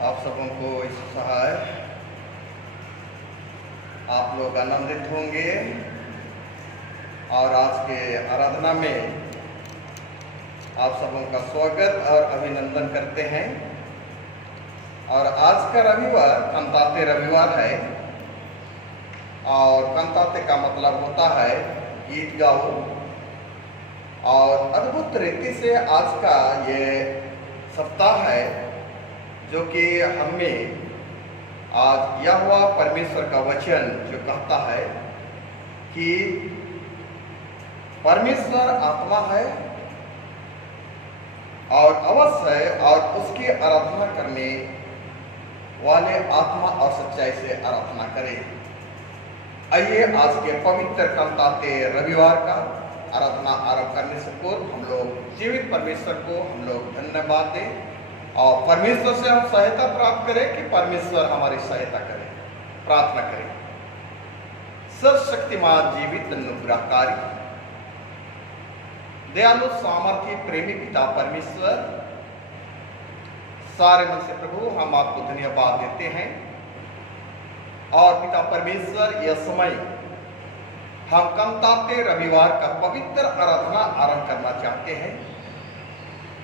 आप सबों को इस सहाय आप लोग आनंदित होंगे और आज के आराधना में आप सबों का स्वागत और अभिनंदन करते हैं। और आज का रविवार कंताते रविवार है और कंताते का मतलब होता है गीत गाओ। और अद्भुत रीति से आज का ये सप्ताह है जो कि हमें आज यहोवा परमेश्वर का वचन जो कहता है कि परमेश्वर आत्मा है और अवश्य है और उसकी आराधना करने वाले आत्मा और सच्चाई से आराधना करें। आइए आज के पवित्र कंताते रविवार का आराधना आरंभ करने से पूर्व हम लोग जीवित परमेश्वर को हम लोग धन्यवाद दें और परमेश्वर से हम सहायता प्राप्त करें कि परमेश्वर हमारी सहायता करे। प्रार्थना करें। सर्वशक्तिमान जीवित अनुग्रहकारी दयालु सामर्थ्य प्रेमी पिता परमेश्वर, सारे मन से प्रभु हम आपको धन्यवाद देते हैं। और पिता परमेश्वर यह समय हम कंताते रविवार का पवित्र आराधना आरंभ करना चाहते हैं।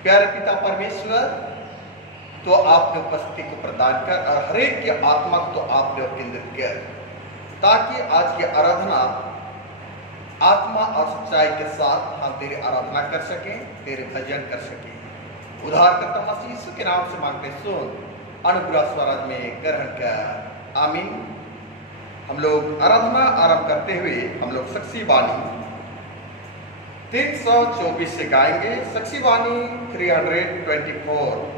प्यारे पिता परमेश्वर, तो आपने उपस्थिति को प्रदान कर और हर एक की आत्मा को तो आपने केंद्रित किया ताकि आज की आराधना आत्मा और सच्चाई के साथ हम तेरी आराधना कर सकें, तेरे भजन कर सकें। उद्धारकर्ता मसीह यीशु के नाम से मांगते सुन, अनुग्रह स्वराज में ग्रहण कर, आमीन। हम लोग आराधना आरंभ करते हुए हम लोग साक्षी वाणी 324 से गाएंगे। साक्षी वाणी 324।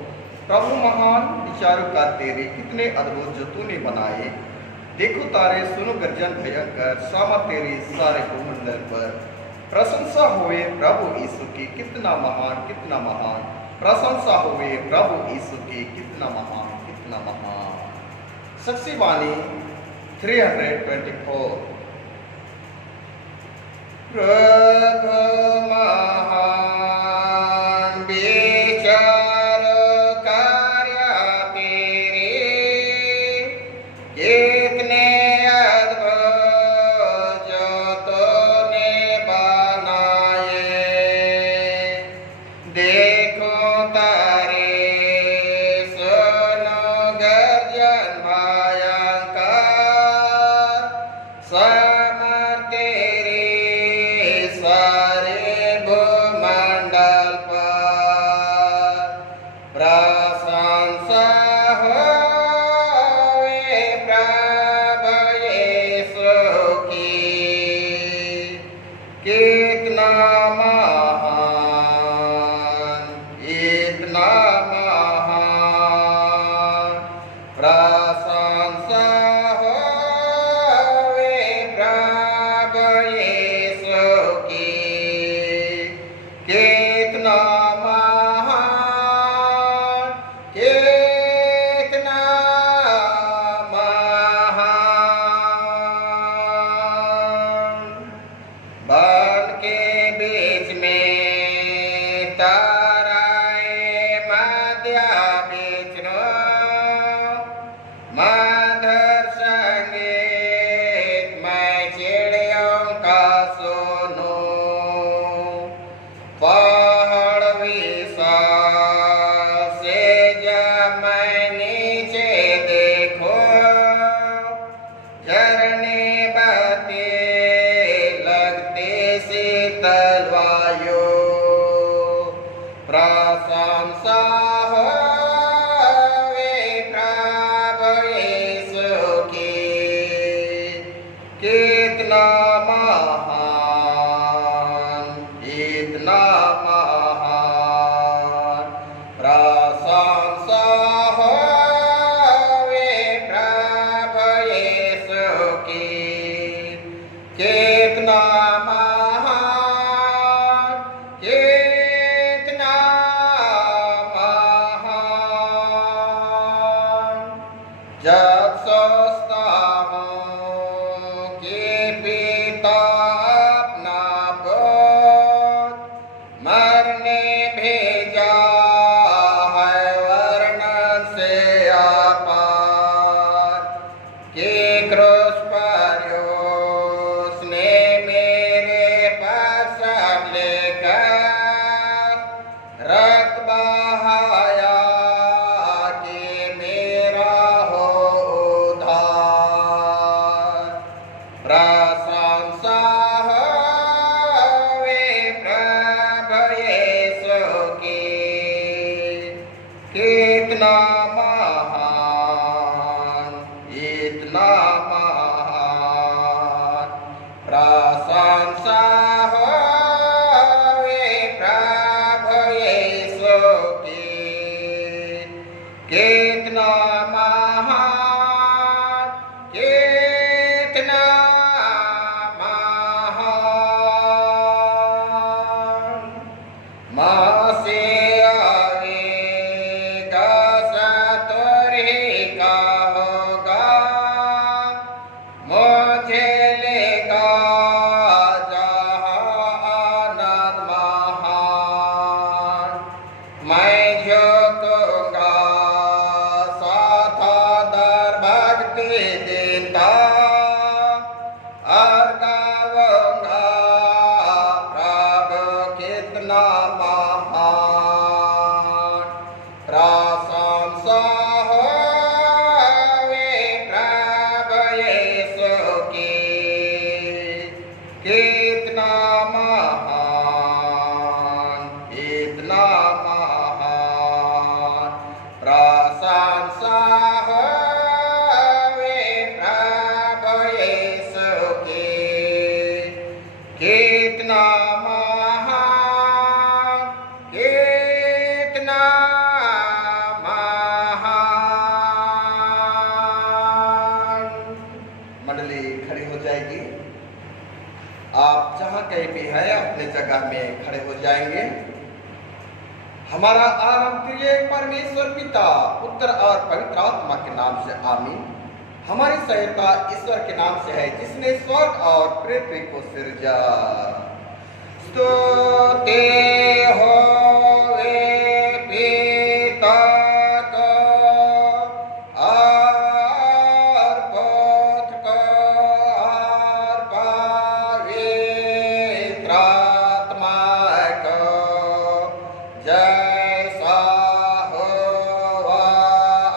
प्रभु महान विचारों का तेरे कितने अद्भुत जो तूने बनाए, देखो तारे सुनो गर्जन भयंकर, सामा तेरे सारे भूमंडल पर। प्रशंसा हुए प्रभु यीशु की कितना महान कितना महान, प्रशंसा हुए प्रभु यीशु की कितना महान कितना महान। साक्षी वाणी 324। प्रभु महान कितना महान प्रशंसा होवे प्रभु यीशु की, कितना महान, कितना महान प्रशंसा होवे प्रभु यीशु की, कितना महान, कितना महान। मंडली खड़ी हो जाएगी। आप जहां कहीं भी हैं अपने जगह में खड़े हो जाएंगे। हमारा आरंभ करिए परमेश्वर पिता, पुत्र और पवित्र आत्मा के नाम से, आमीन। हमारी सहायता ईश्वर के नाम से है जिसने स्वर्ग और पृथ्वी को सिरजा। स्तुति होवे पिता को और पुत्र को और पवित्र आत्मा को, जैसा हुआ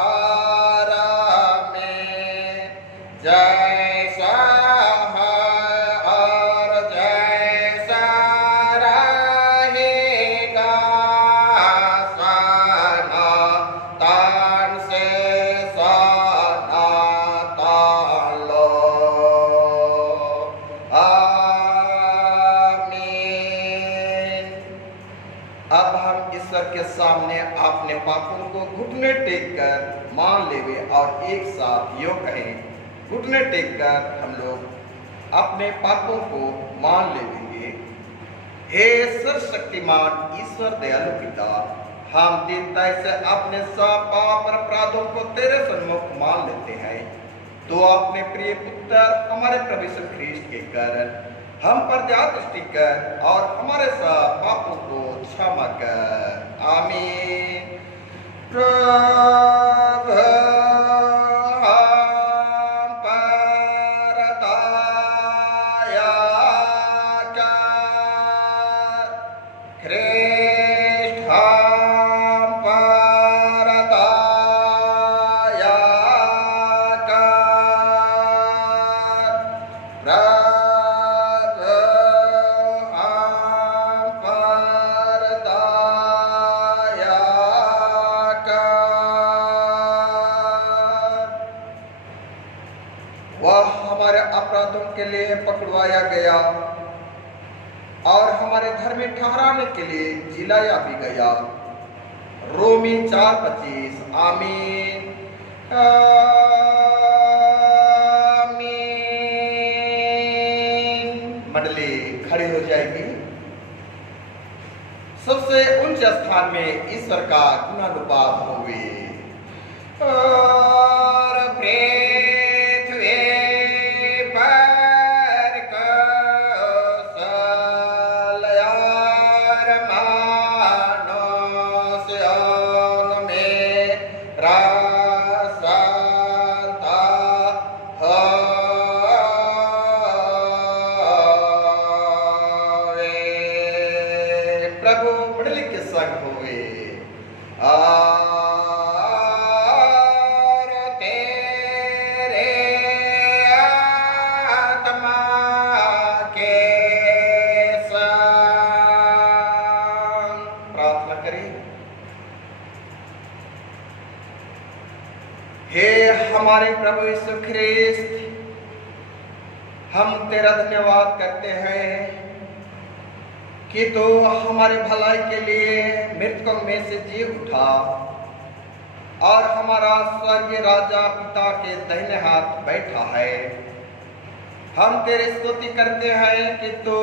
आरंभ में, जैसा है और जैसा रहेगा सनातन से सनातन लो, आमीन। अब हम ईश्वर के सामने अपने पापों को घुटने टेक कर मान लेवे और एक साथ यो कहें। घुटने टेक कर हम लोग अपने पापों को मान लेंगे। हे सर्वशक्तिमान ईश्वर दयालु पिता, हम दीनता से अपने सब पाप और अपराधों को तेरे सन्मुख मान लेते हैं। तो अपने प्रिय पुत्र हमारे प्रभु यीशु ख्रीष्ट के कारण हम पर दया दृष्टि कर और हमारे सब पापों को क्षमा कर, आमीन। प्रभु हम पर दया कर, ख्रीष्ट हम पर दया कर, प्रभु हम पर दया कर। वह हमारे अपराधों के लिए पकड़वाया गया और हमारे घर में ठहराने के लिए जिलाया भी गया। रोमी 4:25, आमीन, आमीन। मंडली खड़ी हो जाएगी। सबसे ऊंचे स्थान में ईश्वर का गुणानुपात होवे और पृथ्वी पर कौशल और मनुष्यों में प्रसन्नता होवे। प्रभु मंडली के संग होवे और तेरे आत्मा के संग। प्रार्थना करें। हे हमारे प्रभु यीशु ख्रीस्त, हम तेरा धन्यवाद करते हैं कि तो हमारे भलाई के लिए मृतकों में से जी उठा और हमारा स्वर्गीय राजा पिता के दाहिने हाथ बैठा है। हम तेरी स्तुति करते हैं कि तू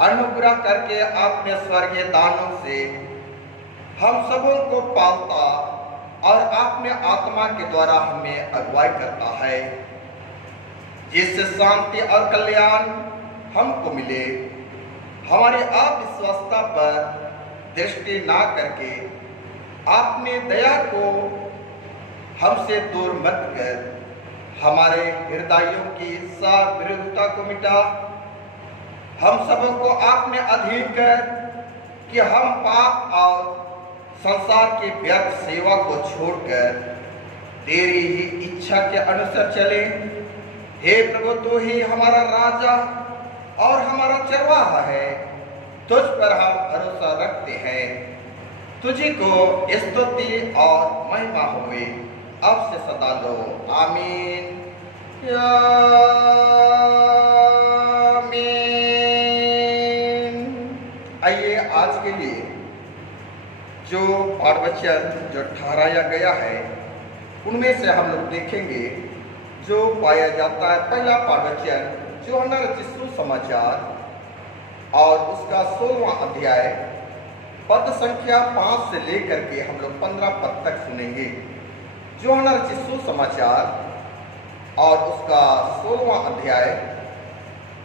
अनुग्रह करके अपने स्वर्गीय दानों से हम सबों को पालता और अपने आत्मा के द्वारा हमें अगुवाई करता है, जिससे शांति और कल्याण हमको मिले। हमारी अविश्वासता पर दृष्टि ना करके अपने दया को हमसे दूर मत कर हमारे हृदयों की सब विरुद्धता को मिटा। हम सबों को आपने अधीन कर कि हम पाप और संसार के व्यर्थ सेवा को छोड़कर तेरी ही इच्छा के अनुसार चले। हे प्रभु, तू ही हमारा राजा और हमारा चरवाहा है। तुझ पर हम भरोसा रखते हैं। तुझी को स्तुति और महिमा होवे अब से सदा लो। आमीन। आइए आज के लिए जो पाठ वचन जो ठहराया गया है उनमें से हम लोग देखेंगे जो पाया जाता है। पहला पाठ वचन यूहन्ना रचित सुसमाचार और उसका 16वां अध्याय पद संख्या 5 से लेकर के हम लोग 15 पद तक सुनेंगे। यूहन्ना रचित सुसमाचार और उसका 16वां अध्याय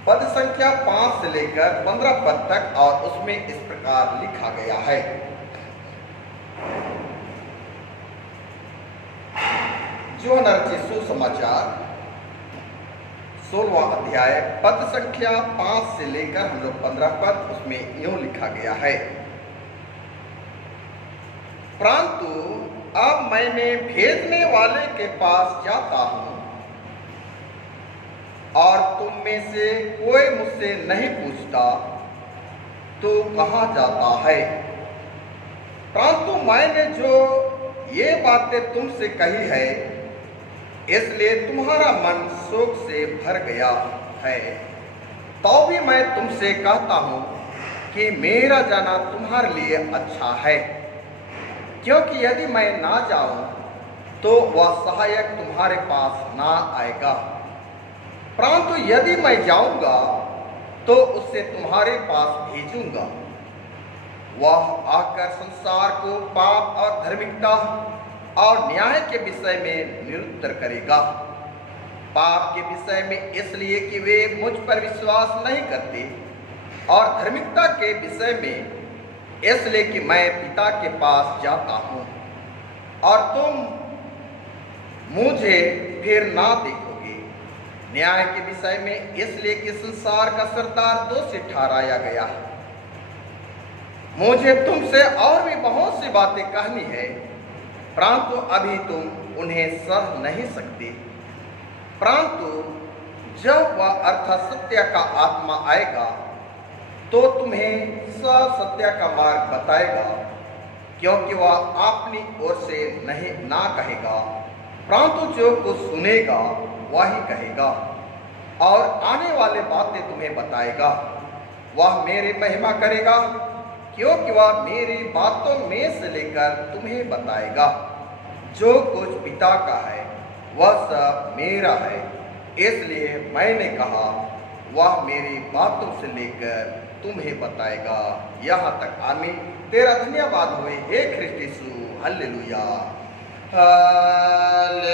पद संख्या 5 से लेकर 15 पद तक, और उसमें इस प्रकार लिखा गया है। यूहन्ना रचित सुसमाचार 16वां अध्याय पद संख्या 5 से लेकर हम लोग 15 पद, उसमें यूं लिखा गया है। परंतु अब मैंने भेजने वाले के पास जाता हूं और तुम में से कोई मुझसे नहीं पूछता तू कहां जाता है। परंतु मैंने जो ये बातें तुमसे कही है इसलिए तुम्हारा मन शोक से भर गया है। तो भी मैं तुमसे कहता हूं कि मेरा जाना तुम्हारे लिए अच्छा है, क्योंकि यदि मैं ना जाऊं तो वह सहायक तुम्हारे पास ना आएगा। परंतु यदि मैं जाऊंगा तो उससे तुम्हारे पास भेजूंगा। वह आकर संसार को पाप और धार्मिकता और न्याय के विषय में निरुत्तर करेगा। पाप के विषय में इसलिए कि वे मुझ पर विश्वास नहीं करते, और धार्मिकता के विषय में इसलिए कि मैं पिता के पास जाता हूं और तुम मुझे फिर ना देखोगे। न्याय के विषय में इसलिए कि संसार का सरदार दोषी ठहराया गया है। मुझे तुमसे और भी बहुत सी बातें कहनी है, परंतु अभी तुम उन्हें सह नहीं सकते। परंतु जब वह अर्थात सत्य का आत्मा आएगा तो तुम्हें सब सत्य का मार्ग बताएगा, क्योंकि वह अपनी ओर से नहीं ना कहेगा, परंतु जो कुछ सुनेगा वही कहेगा, और आने वाले बातें तुम्हें बताएगा। वह मेरी महिमा करेगा, क्योंकि वह मेरी बातों में से लेकर तुम्हें बताएगा। जो कुछ पिता का है वह सब मेरा है, इसलिए मैंने कहा वह मेरी बातों से लेकर तुम्हें बताएगा। यहाँ तक। आमीन। तेरा धन्यवाद होए हे ख्रिस्ट यीशु। हालेलुया, हालेलुया,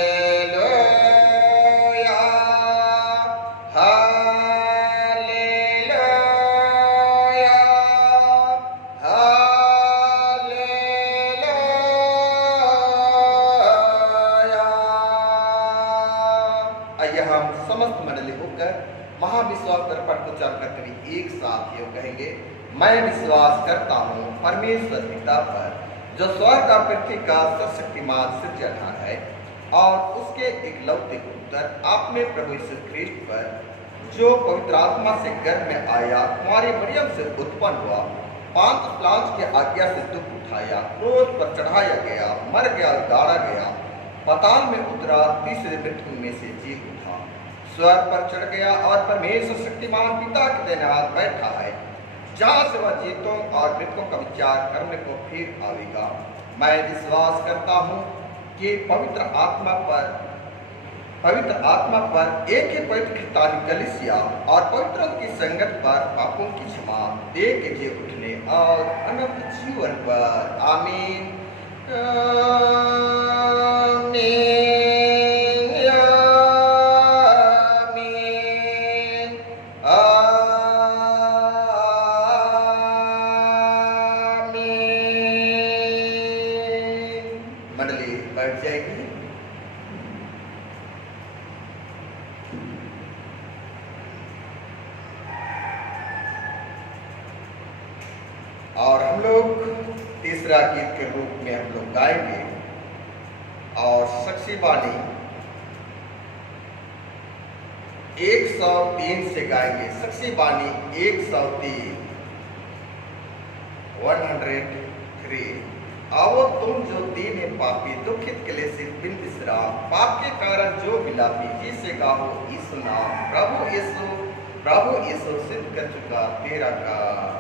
समस्त मंडली होकर महाविश्वास दर्पण को उच्चारण करते हुए एक साथ यूं कहेंगे। मैं विश्वास करता हूँ परमेश्वर पिता पर, जो स्वर्ग और पृथ्वी का सर्वशक्तिमान सृजनहार है, और उसके एकलौते पुत्र अपने प्रभु यीशु ख्रिस्ट पर, जो पवित्र आत्मा से गर्भ में आया, कुंवारी मरियम से उत्पन्न हुआ, पांच पिलातुस की आज्ञा से दुख उठाया, क्रूस पर चढ़ाया गया, मर गया, गाड़ा गया, पाताल में उतरा, तीसरे मृत्यु में से जी उठा, स्वर्ग पर चढ़ गया और परमेश्वर शक्तिमान पिता के दाहिने हाथ बैठा है, जहाँ से वह जीतों और मृतकों का विचार करने को फिर आवेगा। मैं विश्वास करता हूँ कि पवित्र आत्मा पर एक ही पवित्र खितानी कलीसिया और पवित्रों की संगत पर पापों की क्षमा, देह के जी उठने और अनंत जीवन पर। आमीन, आमीन, और हम लोग तीसरा गीत के रूप में हम लोग गाएंगे और साक्षी बानी 103 से गाएंगे। साक्षी बानी 103 103। आओ तुम जो दीन पापी दुखित क्लेशित बिन विश्राम, पाप के कारण जो विलापी जिसे गाओ यीशु नाम। प्रभु यीशु सिद्ध कर चुका तेरा काम।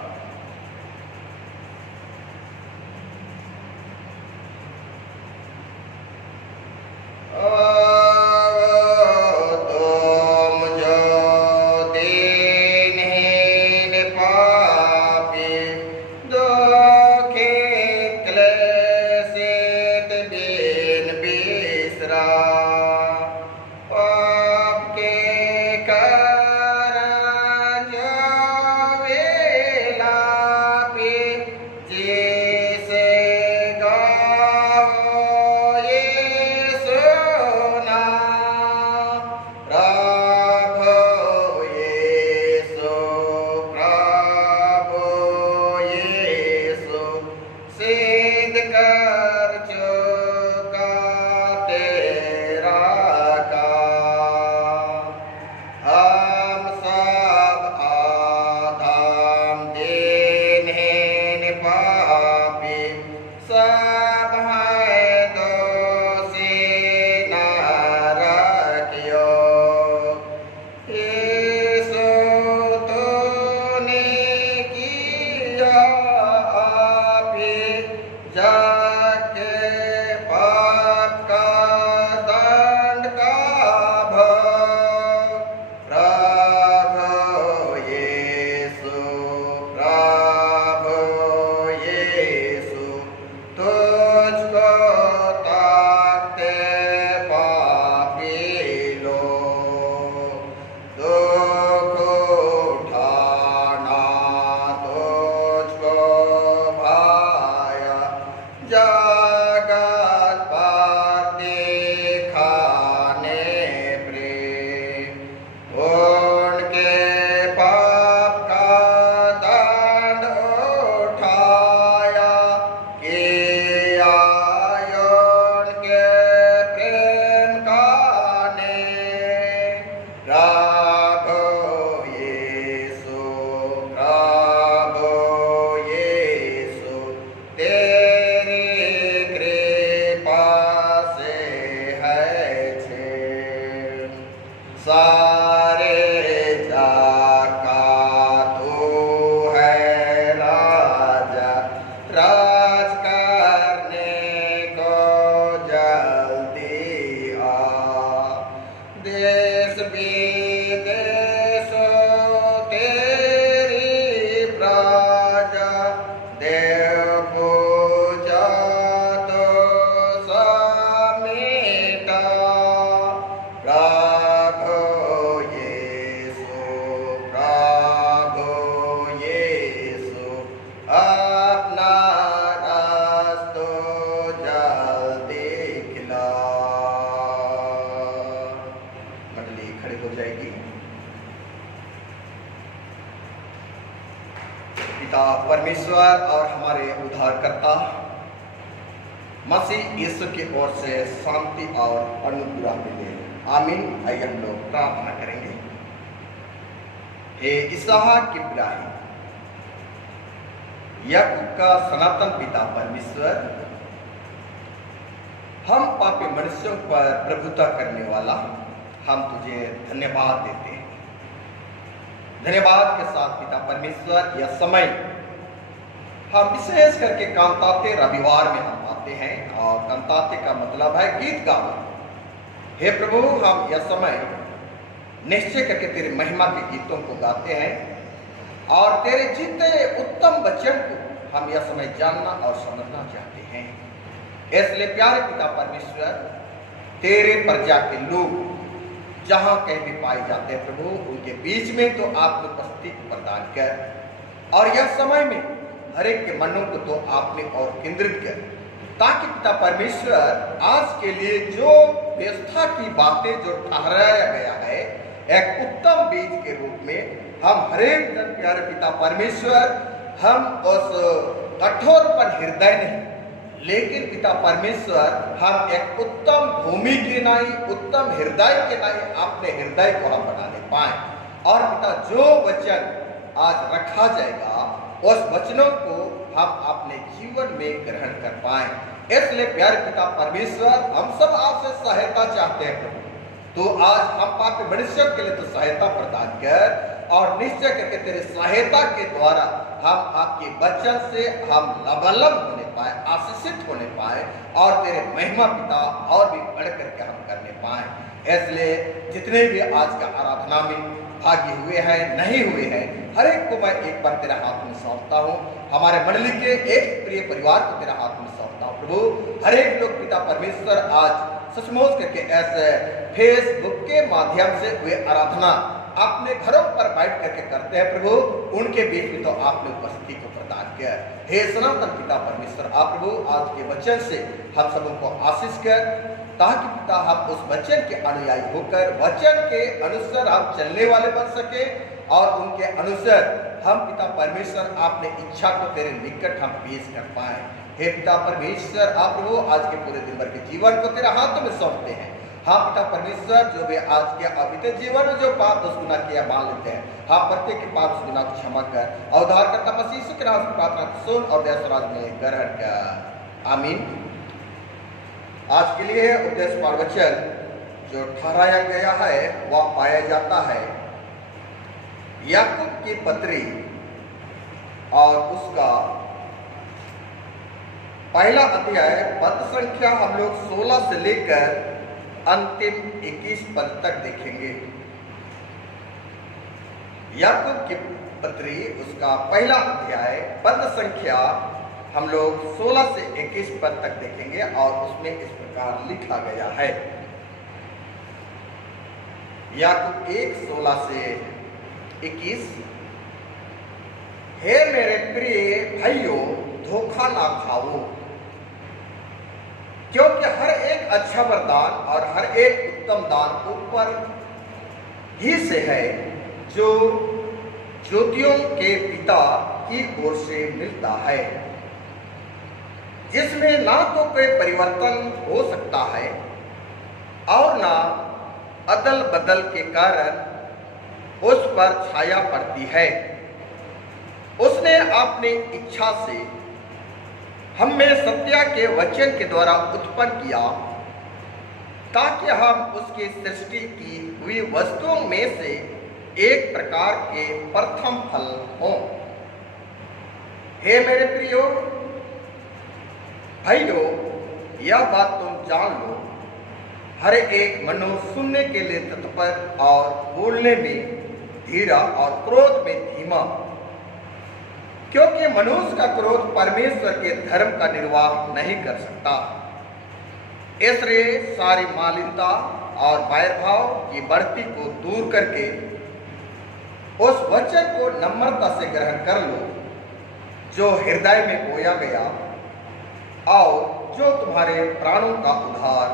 परमेश्वर और हमारे उद्धारकर्ता मसीह यीशु की ओर से शांति और अनुग्रह मिले, आमीन। आइए हम लोग प्रार्थना करेंगे। हे इसहाक इब्राहिम याकूब का सनातन पिता परमेश्वर, हम पापी मनुष्यों पर प्रभुता करने वाला हम तुझे धन्यवाद देते हैं। धन्यवाद के साथ पिता परमेश्वर यह समय हम विशेष करके कांताते रविवार में हम आते हैं और कांताते का मतलब है गीत गाना। हे प्रभु, हम यह समय निश्चय करके तेरे महिमा के गीतों को गाते हैं और तेरे जीते उत्तम वचन को हम यह समय जानना और समझना चाहते हैं। इसलिए प्यारे पिता परमेश्वर, तेरे प्रजा के लोग जहां कहीं भी पाए जाते हैं प्रभु, उनके बीच में तो आप उपस्थिति प्रदान कर और यह समय में हर एक के मनों को तो आपने और केंद्रित कर, ताकि पिता परमेश्वर आज के लिए जो व्यवस्था की बातें जो ठहराया गया है एक उत्तम बीज के रूप में हम हर एक जन प्यारे पिता परमेश्वर हम उस कठोरपन हृदय नहीं, लेकिन पिता परमेश्वर हम एक उत्तम भूमि के नाई, उत्तम हृदय के नाई अपने हृदय को हम बनाने पाए। और पिता जो वचन आज रखा जाएगा उस वचनों को हम अपने जीवन में ग्रहण कर पाए। इसलिए प्यारे पिता परमेश्वर हम सब आपसे सहायता चाहते हैं प्रभु। तो आज हम पापी मनुष्यों के लिए तो सहायता प्रदान कर, और निश्चय करके तेरे सहायता के द्वारा हम आपके वचन से हम लबालब होने पाए, आशीषित होने पाए, और तेरे महिमा पिता और भी बढ़ करके हम करने पाए। इसलिए जितने भी आज का आराधना में भागी हुए हैं, नहीं हुए हैं, हर एक को मैं एक बार तेरे हाथ में सौंपता हूँ। हमारे मंडली के एक प्रिय परिवार को तेरे हाथ में सौंपता हूँ प्रभु। हर एक लोग पिता परमेश्वर आज सचमुच करके ऐसे फेसबुक के माध्यम से वे आराधना अपने घरों पर बैठ करके करते हैं प्रभु, उनके बीच में तो आपने उपस्थिति को प्रदान किया। हे सनातन पिता परमेश्वर, आप प्रभु आज के वचन से हम सबों को आशीष कर, ताकि पिता हम उस वचन के अनुयायी होकर वचन के अनुसार हम चलने वाले बन सके, और उनके अनुसार हम पिता परमेश्वर अपने इच्छा को तेरे निकट हम पेश कर पाए। हे पिता परमेश्वर, आप प्रभु आज के पूरे दिन भर के जीवन को तेरे हाथों में सौंपते हैं। हाँ पिता परमेश्वर, जो भी आज के अबीते जीवन में जो पाप दोष गुनाह किया मान लेते हैं, हाँ प्रत्येक के पाप गुनाह को क्षमा कर, अवधार करता मसीह यीशु के नाम से प्रार्थना सुन और दया स्वराज में ग्रहण कर, आमीन। आज के लिए उपदेश वचन जो ठहराया गया है वह पाया जाता है याकूब की पत्री और उसका पहला अध्याय पद संख्या हम लोग 16 से लेकर अंतिम 21 पद तक देखेंगे। याकूब की पत्री उसका पहला अध्याय पद संख्या हम लोग 16 से 21 पद तक देखेंगे, और उसमें इस प्रकार लिखा गया है। याकूब 1:16 से 21। हे मेरे प्रिय भाइयों, धोखा ना खाओ, क्योंकि हर एक अच्छा वरदान और हर एक उत्तम दान ऊपर ही से है, जो ज्योतियों के पिता की ओर से मिलता है, जिसमें ना तो कोई परिवर्तन हो सकता है और ना अदल बदल के कारण उस पर छाया पड़ती है। उसने अपनी इच्छा से हमें सत्य के वचन के द्वारा उत्पन्न किया, ताकि हम उसकी सृष्टि की हुई वस्तुओं में से एक प्रकार के प्रथम फल हों। हे मेरे प्रियो भाइयों, यह बात तुम जान लो, हर एक मनुष्य सुनने के लिए तत्पर और बोलने में धीरा और क्रोध में धीमा, क्योंकि मनुष्य का क्रोध परमेश्वर के धर्म का निर्वाह नहीं कर सकता। इसलिए सारी मालिनता और वैरभाव की बढ़ती को दूर करके उस वचन को नम्रता से ग्रहण कर लो, जो हृदय में बोया गया और जो तुम्हारे प्राणों का उद्धार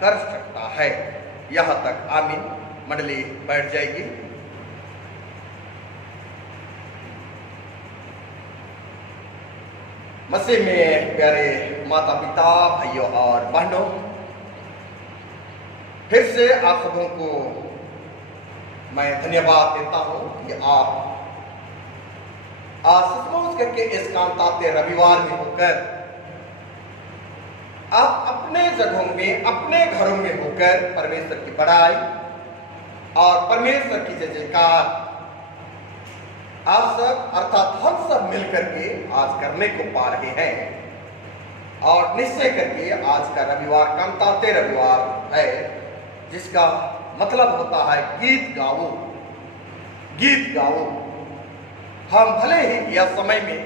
कर सकता है। यहाँ तक आमीन। मंडली बैठ जाएगी। मसीह में प्यारे माता पिता, भाइयों और बहनों, फिर से आप सबों को मैं धन्यवाद देता हूं कि आप आज सचमुच करके इस कांताते रविवार में होकर आप अपने जगहों में, अपने घरों में होकर परमेश्वर की बड़ाई और परमेश्वर की जय जयकार आप सब अर्थात हम सब मिलकर के आज करने को पा रहे हैं। और निश्चय करके आज का रविवार कांताते रविवार है, जिसका मतलब होता है गीत गाओ, गीत गाओ। हम भले ही यह समय में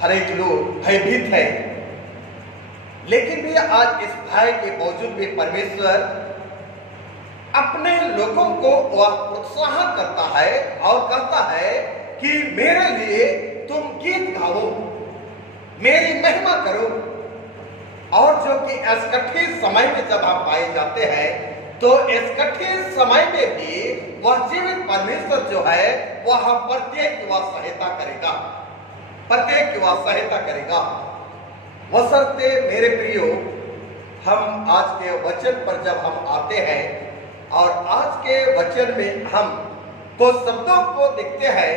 हर एक लोग भयभीत है, लेकिन भी आज इस भय के बावजूद भी परमेश्वर अपने लोगों को वह प्रोत्साहन करता है और कहता है कि मेरे लिए तुम गीत गाओ, मेरी महिमा करो। और जो कि इस कठिन समय में जब आप पाए जाते हैं, तो इस कठिन समय में भी वह जीवित परमेश्वर जो है वह हम प्रत्येक की वह सहायता करेगा, प्रत्येक की वह सहायता करेगा। बशर्ते मेरे प्रियो, हम आज के वचन पर जब हम आते हैं और आज के वचन में हम कुछ शब्दों को देखते हैं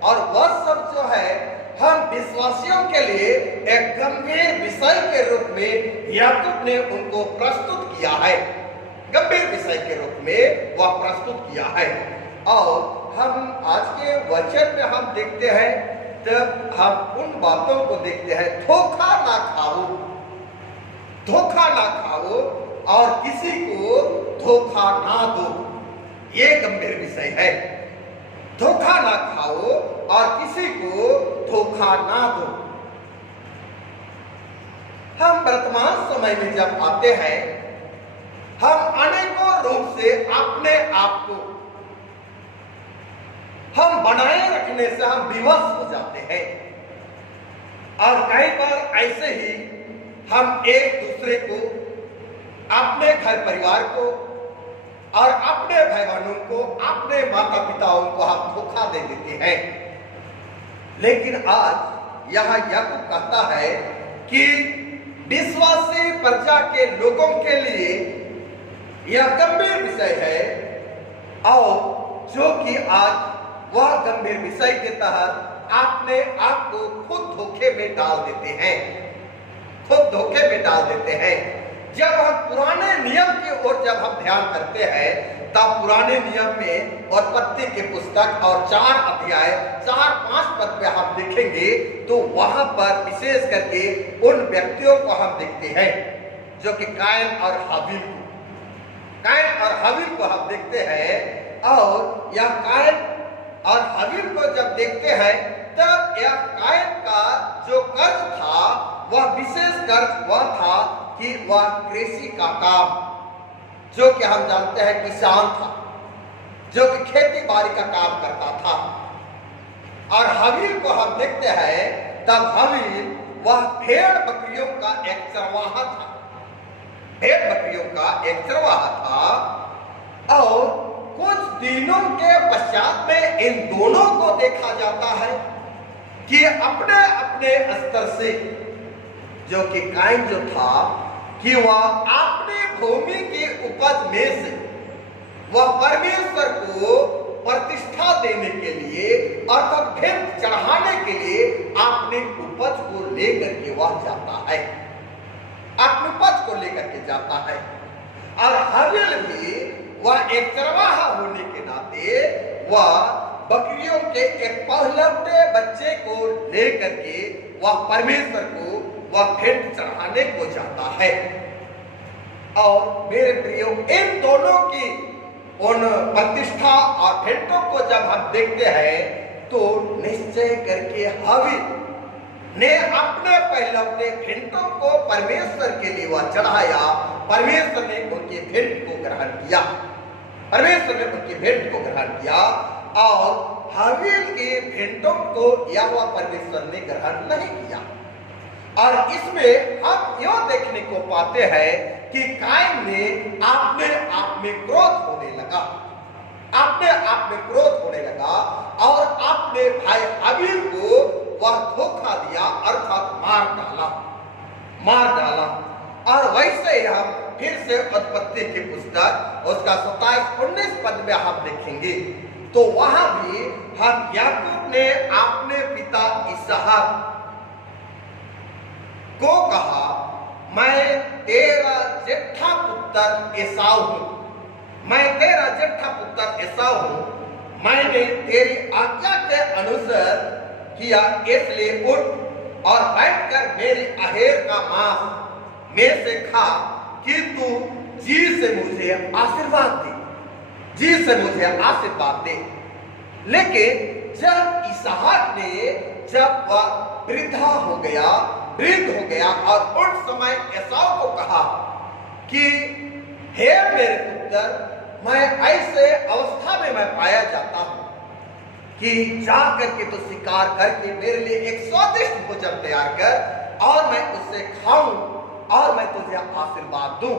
और वह शब्द जो है हम विश्वासियों के लिए एक गंभीर विषय के रूप में याकूब ने उनको प्रस्तुत किया है, गंभीर विषय के रूप में वह प्रस्तुत किया है। और हम आज के वचन में हम देखते हैं, तब हम उन बातों को देखते हैं, धोखा ना खाओ, धोखा ना खाओ और किसी को धोखा ना दो, ये गंभीर विषय है। धोखा ना खाओ और किसी को धोखा ना दो। हम वर्तमान समय में जब आते हैं, हम अनेकों रूप से अपने आप को हम बनाए रखने से हम विवश हो जाते हैं और कई बार ऐसे ही हम एक दूसरे को, अपने घर परिवार को और अपने भाई बहनों को, अपने माता पिताओं को हम धोखा दे देते हैं। लेकिन आज यहाँ याकूब कहता है कि विश्वासी प्रजा के लोगों के लिए यह गंभीर विषय है और जो कि आज वह गंभीर विषय के तहत अपने आप को खुद धोखे में डाल देते हैं, खुद धोखे में डाल देते हैं। जब हम पुराने नियम की ओर जब हम ध्यान करते हैं, तब पुराने नियम में उत्पत्ति की पुस्तक और 4 अध्याय 4-5 पद पे हम देखेंगे तो वहां पर विशेष करके उन व्यक्तियों को हम देखते हैं जो कि कायन और हाबिल को, कायन और हाबिल को हम देखते हैं। और यह कायन और हाबिल को जब देखते हैं, तब यह कायन का जो कर्ज था वह विशेष कर्ज वह था कि वह कृषि का काम, जो कि हम जानते हैं किसान था, जो कि खेती बाड़ी का काम करता था। और हाबिल को हम देखते हैं, तब हाबिल वह भेड़ बकरियों का एक चरवाहा था, भेड़ बकरियों का एक चरवाहा था। और कुछ दिनों के पश्चात में इन दोनों को देखा जाता है कि अपने अपने स्तर से, जो कि कायन जो था कि वह अपनी भूमि की उपज में से वह परमेश्वर को प्रतिष्ठा देने के लिए अर्थात भेंट चढ़ाने के लिए अपनी उपज को लेकर के वह जाता है, अपनी उपज को लेकर के जाता है। और हाबिल भी वह एक चरवाहा होने के नाते वह बकरियों के एक पहलौठे बच्चे को लेकर के वह परमेश्वर को वह भेंट चढ़ाने को जाता है। और मेरे प्रियो, इन दोनों की उन प्रतिष्ठा और भेंटों को जब हम देखते हैं तो निश्चय करके हाबिल ने अपने पहलौठे भेंटों को परमेश्वर के लिए वह चढ़ाया, परमेश्वर ने उनकी भेंट को ग्रहण किया, परमेश्वर ने उनकी भेंट को ग्रहण किया। और हाबिल की भेंटों को यहोवा परमेश्वर ने ग्रहण नहीं किया। और इसमें हम यह देखने को पाते हैं कि कायन ने अपने आप में क्रोध होने लगा, अपने आप में क्रोध होने लगा और अपने भाई हाबिल को वह धोखा दिया, अर्थात मार डाला, मार डाला। और वैसे ही हम फिर से उत्पत्ति की पुस्तक उसका 27-19 पद में हम देखेंगे तो वहां भी हम याकूब ने अपने पिता इसहाक को कहा, मैं तेरा जेठा पुत्र एसाव हूं, मैं तेरा जेठा पुत्र एसाव हूं, मैंने तेरी आज्ञा के अनुसार किया, इसलिए उठ और बैठकर मेरी अहेर का मांस में से खा कि तू जी से मुझे आशीर्वाद दे, जी से मुझे आशीर्वाद दे। लेकिन जब इसहाक ने, जब वह वृद्धा हो गया, वृद्ध हो गया और उस समय एसाव को कहा कि हे मेरे पुत्र, मैं ऐसे अवस्था में मैं पाया जाता हूं कि जा करके तो शिकार करके मेरे लिए एक स्वादिष्ट भोजन तैयार कर और मैं उससे खाऊं और मैं तुझे आशीर्वाद दूं।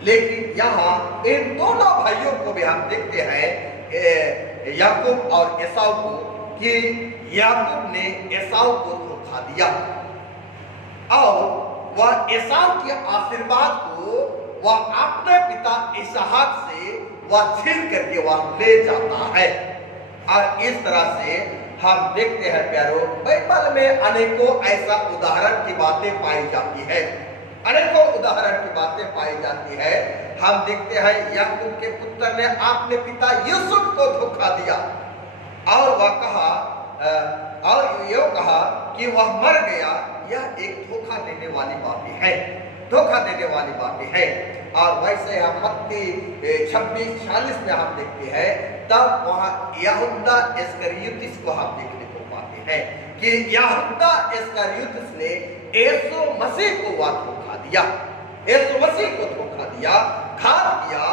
लेकिन यहाँ इन दोनों भाइयों को भी हम देखते हैं, याकूब और एसाव को, कि याकूब ने एसाव को धोखा दिया और वह एसाव के आशीर्वाद को वह अपने पिता इसहाक से वह छीन करके वह ले जाता है। और इस तरह से हम देखते हैं प्यारो, बाइबल में अनेकों ऐसा उदाहरण की बातें पाई जाती है, अनेकों उदाहरण की बातें पाई जाती है। हम देखते हैं याकूब के पुत्र ने अपने पिता यूसुफ को धोखा दिया और वह कहा और यो कहा कि वह मर गया। यह एक धोखा देने वाली बातें है, धोखा देने वाली बातें है। और वैसे हम मत्ती 26:40 में हम देखते हैं, तब वहां यहूदा इस्करियोती को हम देखने को पाते हैं कि यहूदा इस्करियोती ने यीशु मसीह को वह धोखा दिया, यीशु मसीह को धोखा दिया, घात किया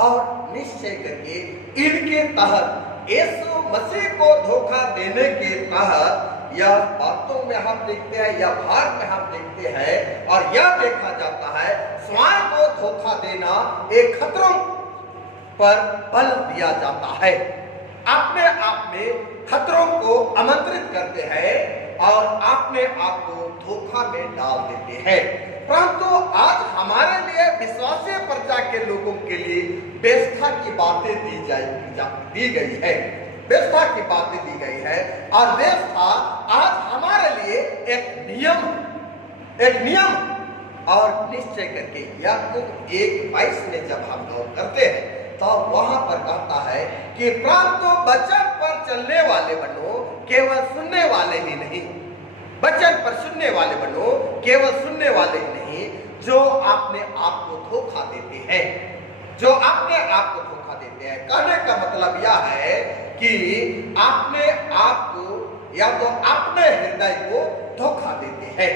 और निश्चय करके इनके तहत यीशु मसीह को धोखा देने के तहत यह बातों में हम देखते हैं, यह भाग में हम देखते हैं और यह देखा जाता है स्वयं को धोखा देना एक खतरों पर बल दिया जाता है, अपने आप में खतरों को आमंत्रित करते हैं और अपने आप को धोखा में डाल देते हैं। परंतु आज हमारे लिए विश्वासीय प्रजा के लोगों के लिए व्यवस्था की बातें दी गई है, व्यवस्था की बातें दी गई है और व्यवस्था आज हमारे लिए एक नियम और निश्चय करके याकूब 1:22 में जब हम गौर करते हैं तो वहां पर कहता है कि परंतु वचन पर चलने वाले बनो, केवल सुनने वाले ही नहीं, वचन पर सुनने वाले बनो, केवल सुनने वाले ही नहीं, जो अपने आप को धोखा देते हैं, जो अपने आप को धोखा देते हैं। कहने का मतलब यह है कि अपने आप को या तो अपने हृदय को धोखा देते हैं,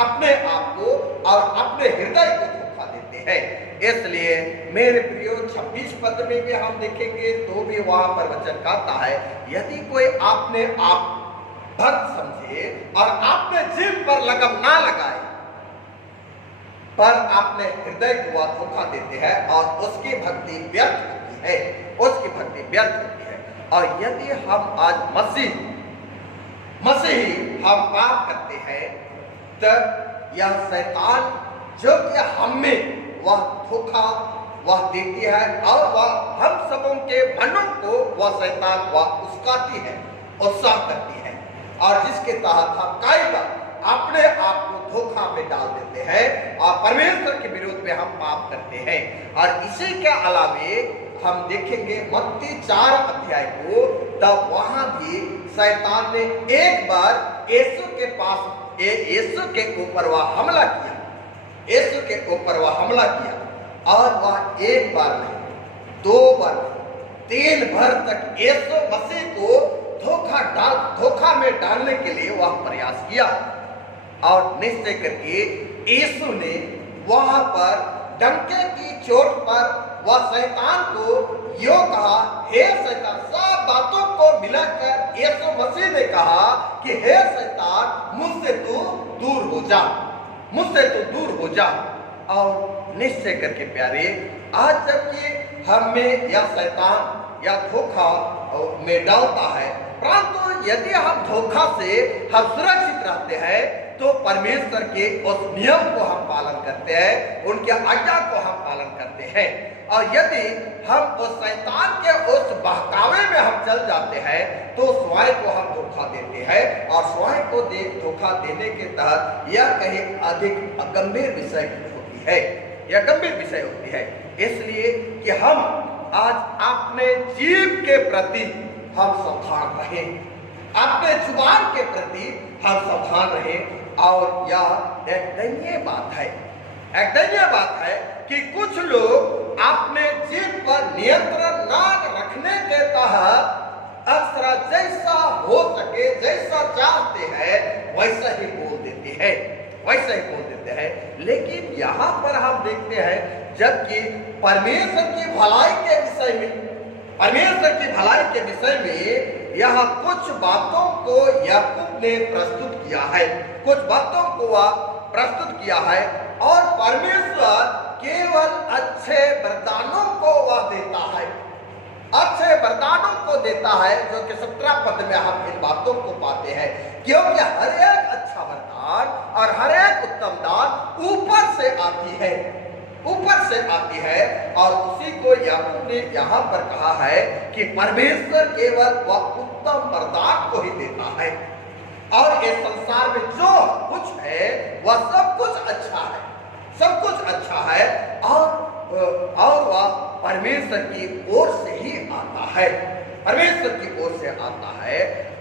अपने आप को और अपने हृदय को धोखा देते हैं। इसलिए मेरे प्रियो 26 पद में भी हम देखेंगे तो भी वहां पर वचन कहता है, यदि कोई अपने आप भक्त समझे और अपने जीव पर लगम ना लगाए, पर अपने हृदय को वह धोखा देते हैं और उसकी भक्ति व्यर्थ होती है, उसकी भक्ति व्यर्थ होती है। और यदि हम आज मसीही हम पाप करते हैं, तब यह शैतान जो कि हमें वह धोखा वह देती है और वह हम सबों के मनों को वह शैतान वह उस्काती है, उत्साह करती है और जिसके तहत हम कई बार अपने आप को धोखा में डाल देते हैं और परमेश्वर के विरोध में हम पाप करते हैं। और इसी के अलावे हम देखेंगे मत्ती 4 अध्याय को, तब वहां भी शैतान ने एक बार यीशु के ऊपर वह हमला किया, यीशु के ऊपर वह हमला किया और वह एक बार नहीं, 2 बार नहीं, 3 बार तक यीशु मसीह को धोखा में डालने के लिए वह प्रयास किया। और निश्चय करके यीशु ने वहां पर डंके की चोट पर वह शैतान को यो कहा, हे शैतान, सब बातों को मिलाकर यीशु मसीह ने कहा कि हे शैतान, मुझसे तू दूर हो जा, मुझसे तू दूर हो जा। और निश्चय करके प्यारे, आज जबकि हमें यह शैतान या धोखा में डालता है, परंतु यदि हम धोखा से हम सुरक्षित रहते हैं तो परमेश्वर के उस नियम को हम पालन करते हैं, उनके आज्ञा को हम पालन करते हैं। और यदि हम उस शैतान के उस बहकावे में हम चल जाते हैं तो स्वयं को हम धोखा देते हैं और स्वयं को धोखा देने के तहत यह कहीं अधिक गंभीर विषय होती है, यह गंभीर विषय होती है। इसलिए कि हम आज अपने जीव के प्रति हम सावधान रहें, अपने जुबान के प्रति हम सावधान रहें। और यह एक दयनीय बात है, एक दयनीय बात है कि कुछ लोग अपने जीव पर नियंत्रण न रखने के तहत अक्सर जैसा हो सके, जैसा चाहते हैं वैसा ही बोल देते हैं, वैसा ही बोल देते हैं। लेकिन यहाँ पर हम देखते हैं जबकि परमेश्वर की भलाई के विषय में, परमेश्वर की भलाई के विषय में यहाँ कुछ बातों को याकूब ने प्रस्तुत किया है, कुछ बातों को वह प्रस्तुत किया है और परमेश्वर केवल अच्छे वरदानों को वह देता है, अच्छे वरदानों को देता है, जो कि 17 पद में हम इन बातों को पाते हैं। क्योंकि हर एक अच्छा वरदान और हर एक उत्तम दान ऊपर से आती है, ऊपर से आती है। और उसी को याकूब ने यहाँ पर कहा है कि परमेश्वर केवल वह उत्तम वरदान को ही देता है, और इस संसार में जो कुछ है वह सब कुछ अच्छा है, सब कुछ अच्छा है, और वह परमेश्वर की ओर से ही आता है, परमेश्वर की ओर से आता है।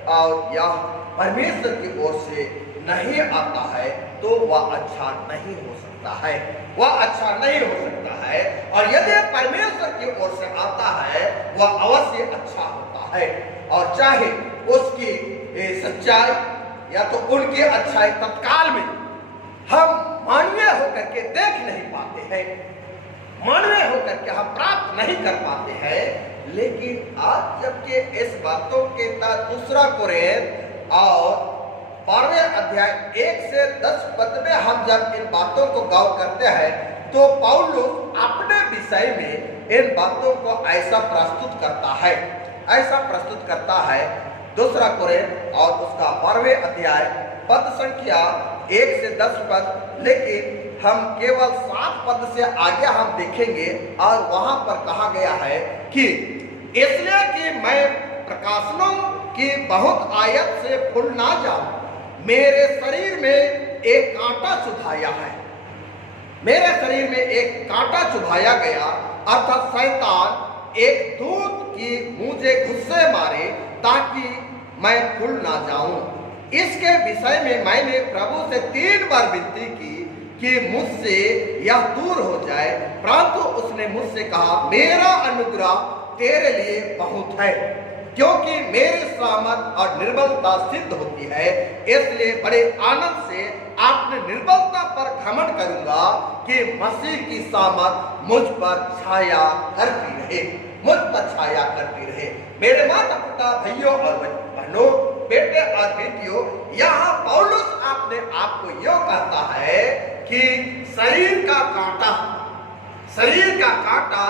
और यह परमेश्वर की ओर से नहीं आता है तो वह अच्छा नहीं हो सकता है, वह अच्छा नहीं हो सकता है। और यदि परमेश्वर की ओर से आता है वह अवश्य अच्छा होता है, और चाहे उसकी सच्चाई या तो उनकी अच्छाई तत्काल में हम मानवीय होकर के देख नहीं पाते हैं, मानवीय होकर के हम प्राप्त नहीं कर पाते हैं। लेकिन आज जबकि इस बातों के तहत 2 कोरिन्थ और 12वें अध्याय 1 से 10 पद में हम जब इन बातों को गौर करते हैं तो पौलुस अपने विषय में इन बातों को ऐसा प्रस्तुत करता है, ऐसा प्रस्तुत करता है। 2 कोरिन्थ और उसका 12वें अध्याय पद संख्या 1 से 10 पद, लेकिन हम केवल 7 पद से आगे हम देखेंगे, और वहां पर कहा गया है कि इसलिए कि मैं प्रकाशनों की बहुत आयत से फूल ना जाऊं, मेरे शरीर में एक कांटा चुभाया है, मेरे शरीर में एक कांटा चुभाया गया, अर्थात शैतान एक दूत की मुझे गुस्से मारे ताकि मैं फूल ना जाऊं। इसके विषय में मैंने प्रभु से 3 बार विनती की कि मुझसे यह दूर हो जाए, परंतु उसने मुझसे कहा, मेरा अनुग्रह तेरे लिए बहुत है, क्योंकि मेरी सामर्थ और निर्बलता सिद्ध होती है। इसलिए बड़े आनंद से अपने निर्बलता पर घमंड करूंगा कि मसीह की सामर्थ मुझ पर छाया करती रहे, मुझ पर छाया करती रहे। मेरे माता पिता, भाइयों और बहनों, बेटे और बेटियों, यहाँ पौलुस अपने आप को यो कहता है कि शरीर का कांटा, शरीर का कांटा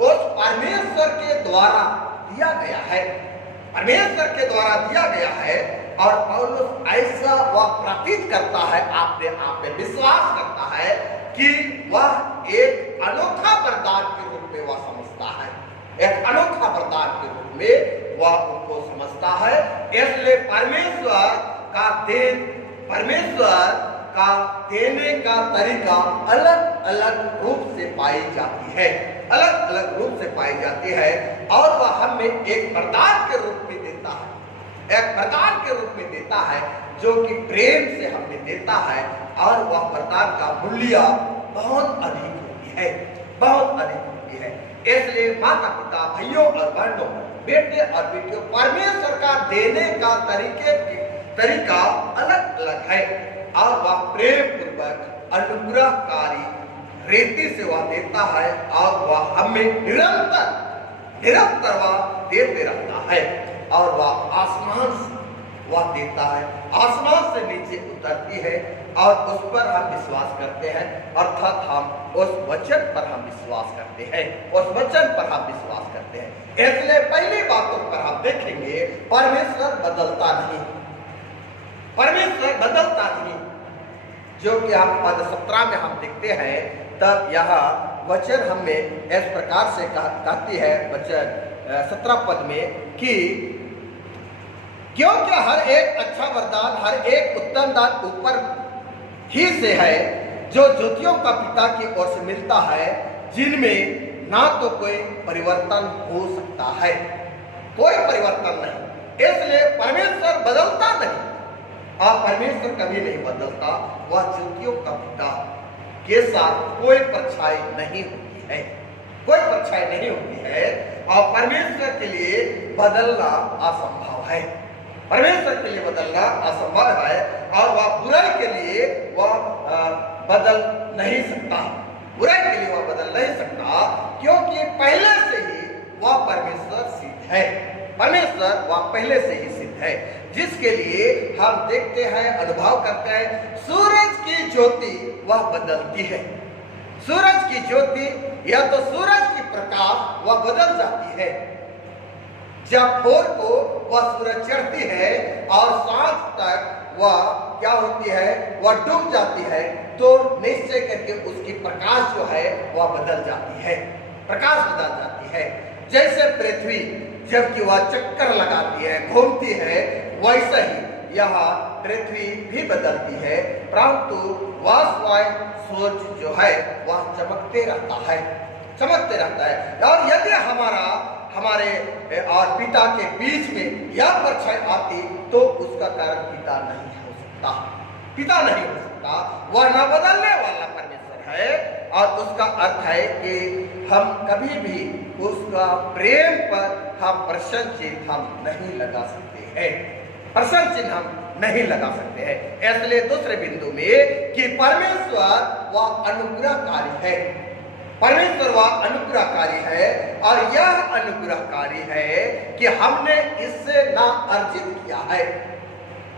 उस परमेश्वर के द्वारा दिया गया है, परमेश्वर के द्वारा दिया गया है। और पौलुस ऐसा वह प्रतीत करता है, अपने आप में विश्वास करता है कि वह एक अनोखा वरदान के रूप में वह समझता है, एक अनोखा वरदान के रूप में वह उनको समझता है। इसलिए परमेश्वर का देने का तरीका अलग अलग रूप से पाई जाती है, अलग अलग रूप से पाई जाती है, और वह हमें एक वरदान के रूप में देता है, एक वरदान के रूप में देता है, जो कि प्रेम से हमें देता है। और वह वरदान का मूल्य बहुत अधिक होती है, बहुत अधिक होती है। इसलिए माता पिता, भाइयों और बहनों, बेटे और बेटियों, परमेश्वर का देने का तरीका अलग अलग है, और वह प्रेम पूर्वक अनुग्रहकारी रीति से वह देता है, और वह हमें निरंतर वह देते रहता है। और वह आसमान से वह देता है, आसमान से नीचे उतरती है, और उस पर हम विश्वास करते हैं, अर्थात हम उस वचन पर हम विश्वास करते हैं, उस वचन पर हम विश्वास करते हैं। इसलिए पहली बातों पर हम देखेंगे, परमेश्वर बदलता नहीं, परमेश्वर बदलता नहीं, जो कि हम पद 17 में हम देखते हैं। तब यह वचन हमें इस प्रकार से कहती है, वचन 17 पद में, कि क्योंकि हर एक अच्छा वरदान, हर एक उत्तम दान ऊपर ही से है, जो ज्योतियों का पिता की ओर से मिलता है, जिनमें ना तो कोई परिवर्तन हो सकता है, कोई परिवर्तन नहीं। इसलिए परमेश्वर बदलता नहीं, और परमेश्वर कभी नहीं बदलता। वह ज्योतियों का पिता के साथ कोई परछाई नहीं होती है, कोई परछाई नहीं होती है, और परमेश्वर के लिए बदलना असंभव है, परमेश्वर के लिए बदलना असंभव है। और वह बुराई के लिए वह बदल नहीं सकता, बुराई के लिए वह बदल नहीं सकता, क्योंकि पहले से ही वह परमेश्वर सिद्ध है, परमेश्वर वह पहले से ही सिद्ध है, जिसके लिए हम देखते हैं, अनुभव करते हैं। सूरज की ज्योति वह बदलती है, सूरज की ज्योति या तो सूरज की प्रकाश वह बदल जाती है। जब भोर को वह सूरज चढ़ती है और सांझ तक वह क्या होती है, वह डूब जाती है, तो निश्चय करके उसकी प्रकाश जो है वह बदल जाती है, प्रकाश बदल जाती है। जैसे पृथ्वी जबकि वह चक्कर लगाती है, घूमती है, वैसा ही यह पृथ्वी भी बदलती है, परंतु वह स्वयं सूरज जो है वह चमकते रहता है, चमकते रहता है। और यदि हमारे और पिता के बीच में यह परछाई आती तो उसका कारण पिता नहीं हो सकता, पिता नहीं हो सकता। वह न बदलने वाला परमेश्वर है और उसका अर्थ है कि हम कभी भी उसका प्रेम पर हम प्रश्न चिन्ह हम नहीं लगा सकते हैं, प्रश्न चिन्ह हम नहीं लगा सकते हैं। इसलिए दूसरे बिंदु में कि परमेश्वर वह अनुग्रहकारी है, परमेश्वर वह अनुग्रहकारी है और यह अनुग्रहकारी है कि हमने इससे ना अर्जित किया है,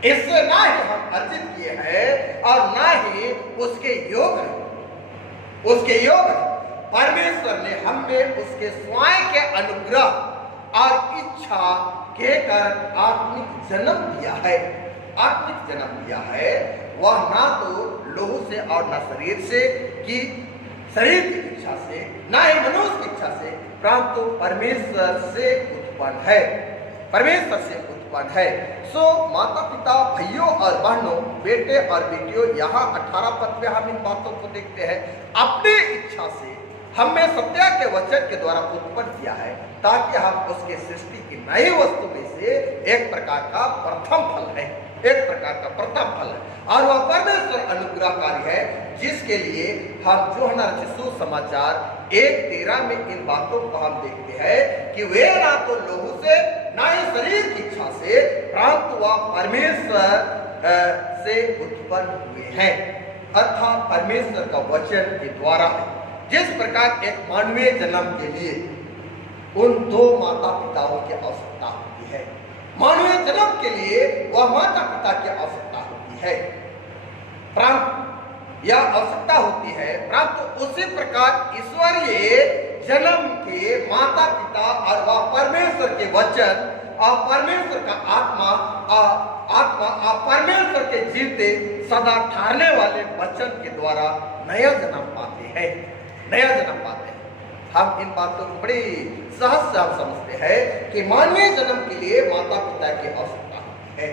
इससे ना ही हम अर्जित किए हैं और ना ही उसके योग है, उसके योग है। परमेश्वर ने हमें उसके स्वयं के अनुग्रह और इच्छा के कारण आत्मिक जन्म दिया है, आत्मिक जन्म दिया है। वह ना तो लोहू से और ना शरीर से कि शरीर की इच्छा से, ना ही मनुष्य की इच्छा से, परंतु परमेश्वर से उत्पन्न है, परमेश्वर से उत्पन्न है। सो माता पिता, भाइयों और बहनों, बेटे और बेटियों, यहाँ 18 पद में हम इन बातों को देखते हैं। अपनी इच्छा से हमें सत्य के वचन के द्वारा उत्पन्न किया है ताकि हम उसके सृष्टि की नई वस्तु में से एक प्रकार का प्रथम फल है, एक प्रकार का प्रथम फल है। और वह परमेश्वर अनुग्रहकारी है जिसके लिए हम यूहन्ना रचित सुसमाचार 1:13 में इन बातों को हम देखते हैं कि वे ना तो लोहू से ना ही शरीर की इच्छा से, परंतु वह परमेश्वर से उत्पन्न हुए हैं, अर्थात परमेश्वर का वचन के द्वारा है। जिस प्रकार एक मानवीय जन्म के लिए उन दो माता पिताओं की आवश्यकता होती है, मानवीय जन्म के लिए वह माता पिता की आवश्यकता होती है, परंतु यह आवश्यकता होती है, परंतु उसी प्रकार ईश्वरीय जन्म के माता पिता और वह परमेश्वर के वचन और परमेश्वर का आत्मा और परमेश्वर के जीते सदा ठहरने वाले वचन के द्वारा नया जन्म पाते हैं, नया जन्म पाते हैं। हम इन बातों को बड़ी सहज से हम समझते हैं कि मानवीय जन्म के लिए माता पिता की आवश्यकता होती है,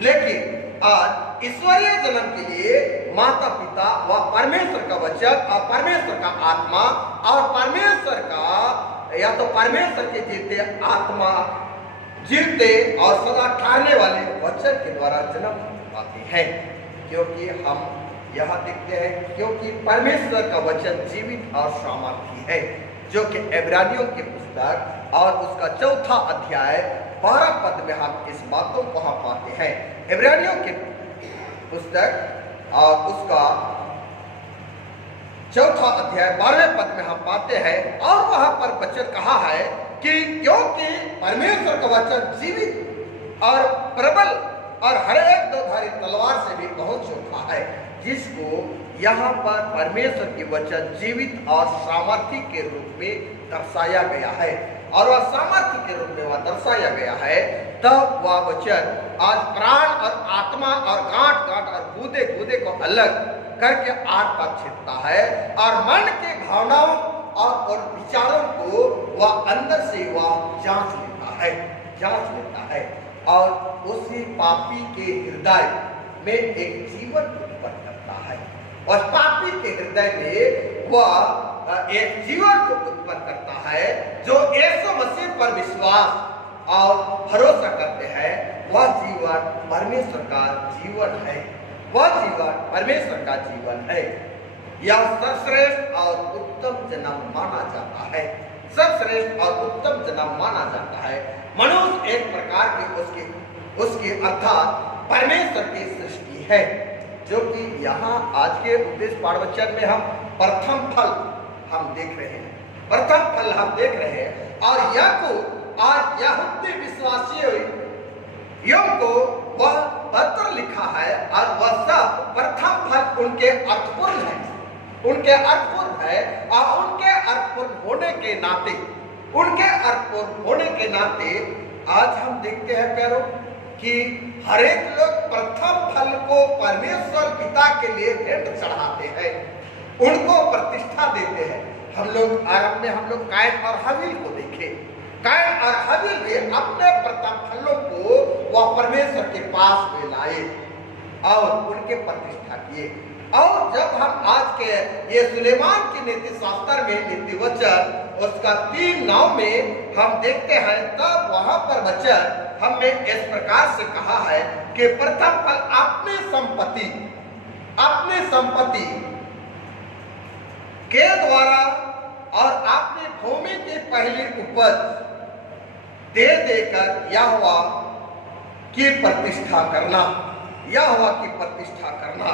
लेकिन आज ईश्वरीय जन्म के लिए माता पिता व परमेश्वर का वचन और परमेश्वर का आत्मा और परमेश्वर का या तो परमेश्वर के जीते आत्मा, जीते और सदा ठहरने वाले वचन के द्वारा जन्म पाते हैं। क्योंकि हम यह देखते हैं क्योंकि परमेश्वर का वचन जीवित और सामर्थी है, जो कि इब्रानियों की पुस्तक और उसका 4 अध्याय 12 पद में हम इस बातों को हम पाते हैं। इब्रानियों की पुस्तक और उसका 4 अध्याय 12वें पद में हम पाते हैं और वहां पर वचन कहा है कि क्योंकि परमेश्वर का वचन जीवित और प्रबल और हर एक दोधारी तलवार से भी बहुत चोखा है, जिसको यहाँ पर परमेश्वर की वचन जीवित और सामर्थी के रूप में दर्शाया गया है। और वह सामर्थ्य के रूप में वह दर्शाया गया है, तब वह वचन आज प्राण और आत्मा और गांठ गांठ और गूदे गूदे को अलग करके आठ पार छेदता है और मन के भावनाओं और विचारों को वह अंदर से वह जांच लेता है, जांच लेता है और उसी पापी के हृदय में एक जीवन उत्पन्न करता है। और पापी के हृदय में वह एक जीवन को उत्पन्न करता है जो यीशु मसीह पर विश्वास और भरोसा करते हैं। वह जीवन परमेश्वर का जीवन है, वह जीवन परमेश्वर का जीवन है। यह सर्वश्रेष्ठ और उत्तम जन्म माना जाता है, सर्वश्रेष्ठ और उत्तम जन्म माना जाता है। मनुष्य एक प्रकार की उसकी अर्थात परमेश्वर की सृष्टि है, जो कि यहाँ आज के उपदेश पाठवचन में हम प्रथम फल हम देख रहे हैं, प्रथम फल हम देख रहे हैं। और याकूब आज यहूदी विश्वासियों को वह पत्र लिखा है और वह सब प्रथम फल उनके अर्थपूर्ण है, उनके अर्थपूर्ण है, और उनके अर्थपूर्ण होने के नाते, उनके अर्थपूर्ण होने के नाते आज हम देखते हैं प्यारों कि हर एक लोग प्रथम फल को परमेश्वर पिता के लिए भेंट चढ़ाते हैं, उनको प्रतिष्ठा देते हैं। हम लोग आरंभ में हम लोग कायन और हबील को देखे। कायन और हबील ने अपने प्रथम फलों को वह परमेश्वर के पास में लाए और उनके प्रतिष्ठा किए। और जब हम आज के ये सुलेमान की नीति शास्त्र में नीति वचन उसका 3:9 में हम देखते हैं, तब वहां पर वचन हमने इस प्रकार से कहा है कि प्रथम फल अपनी संपत्ति के द्वारा और अपनी भूमि की पहली उपज दे देकर यहोवा की प्रतिष्ठा करना, यहोवा की प्रतिष्ठा करना।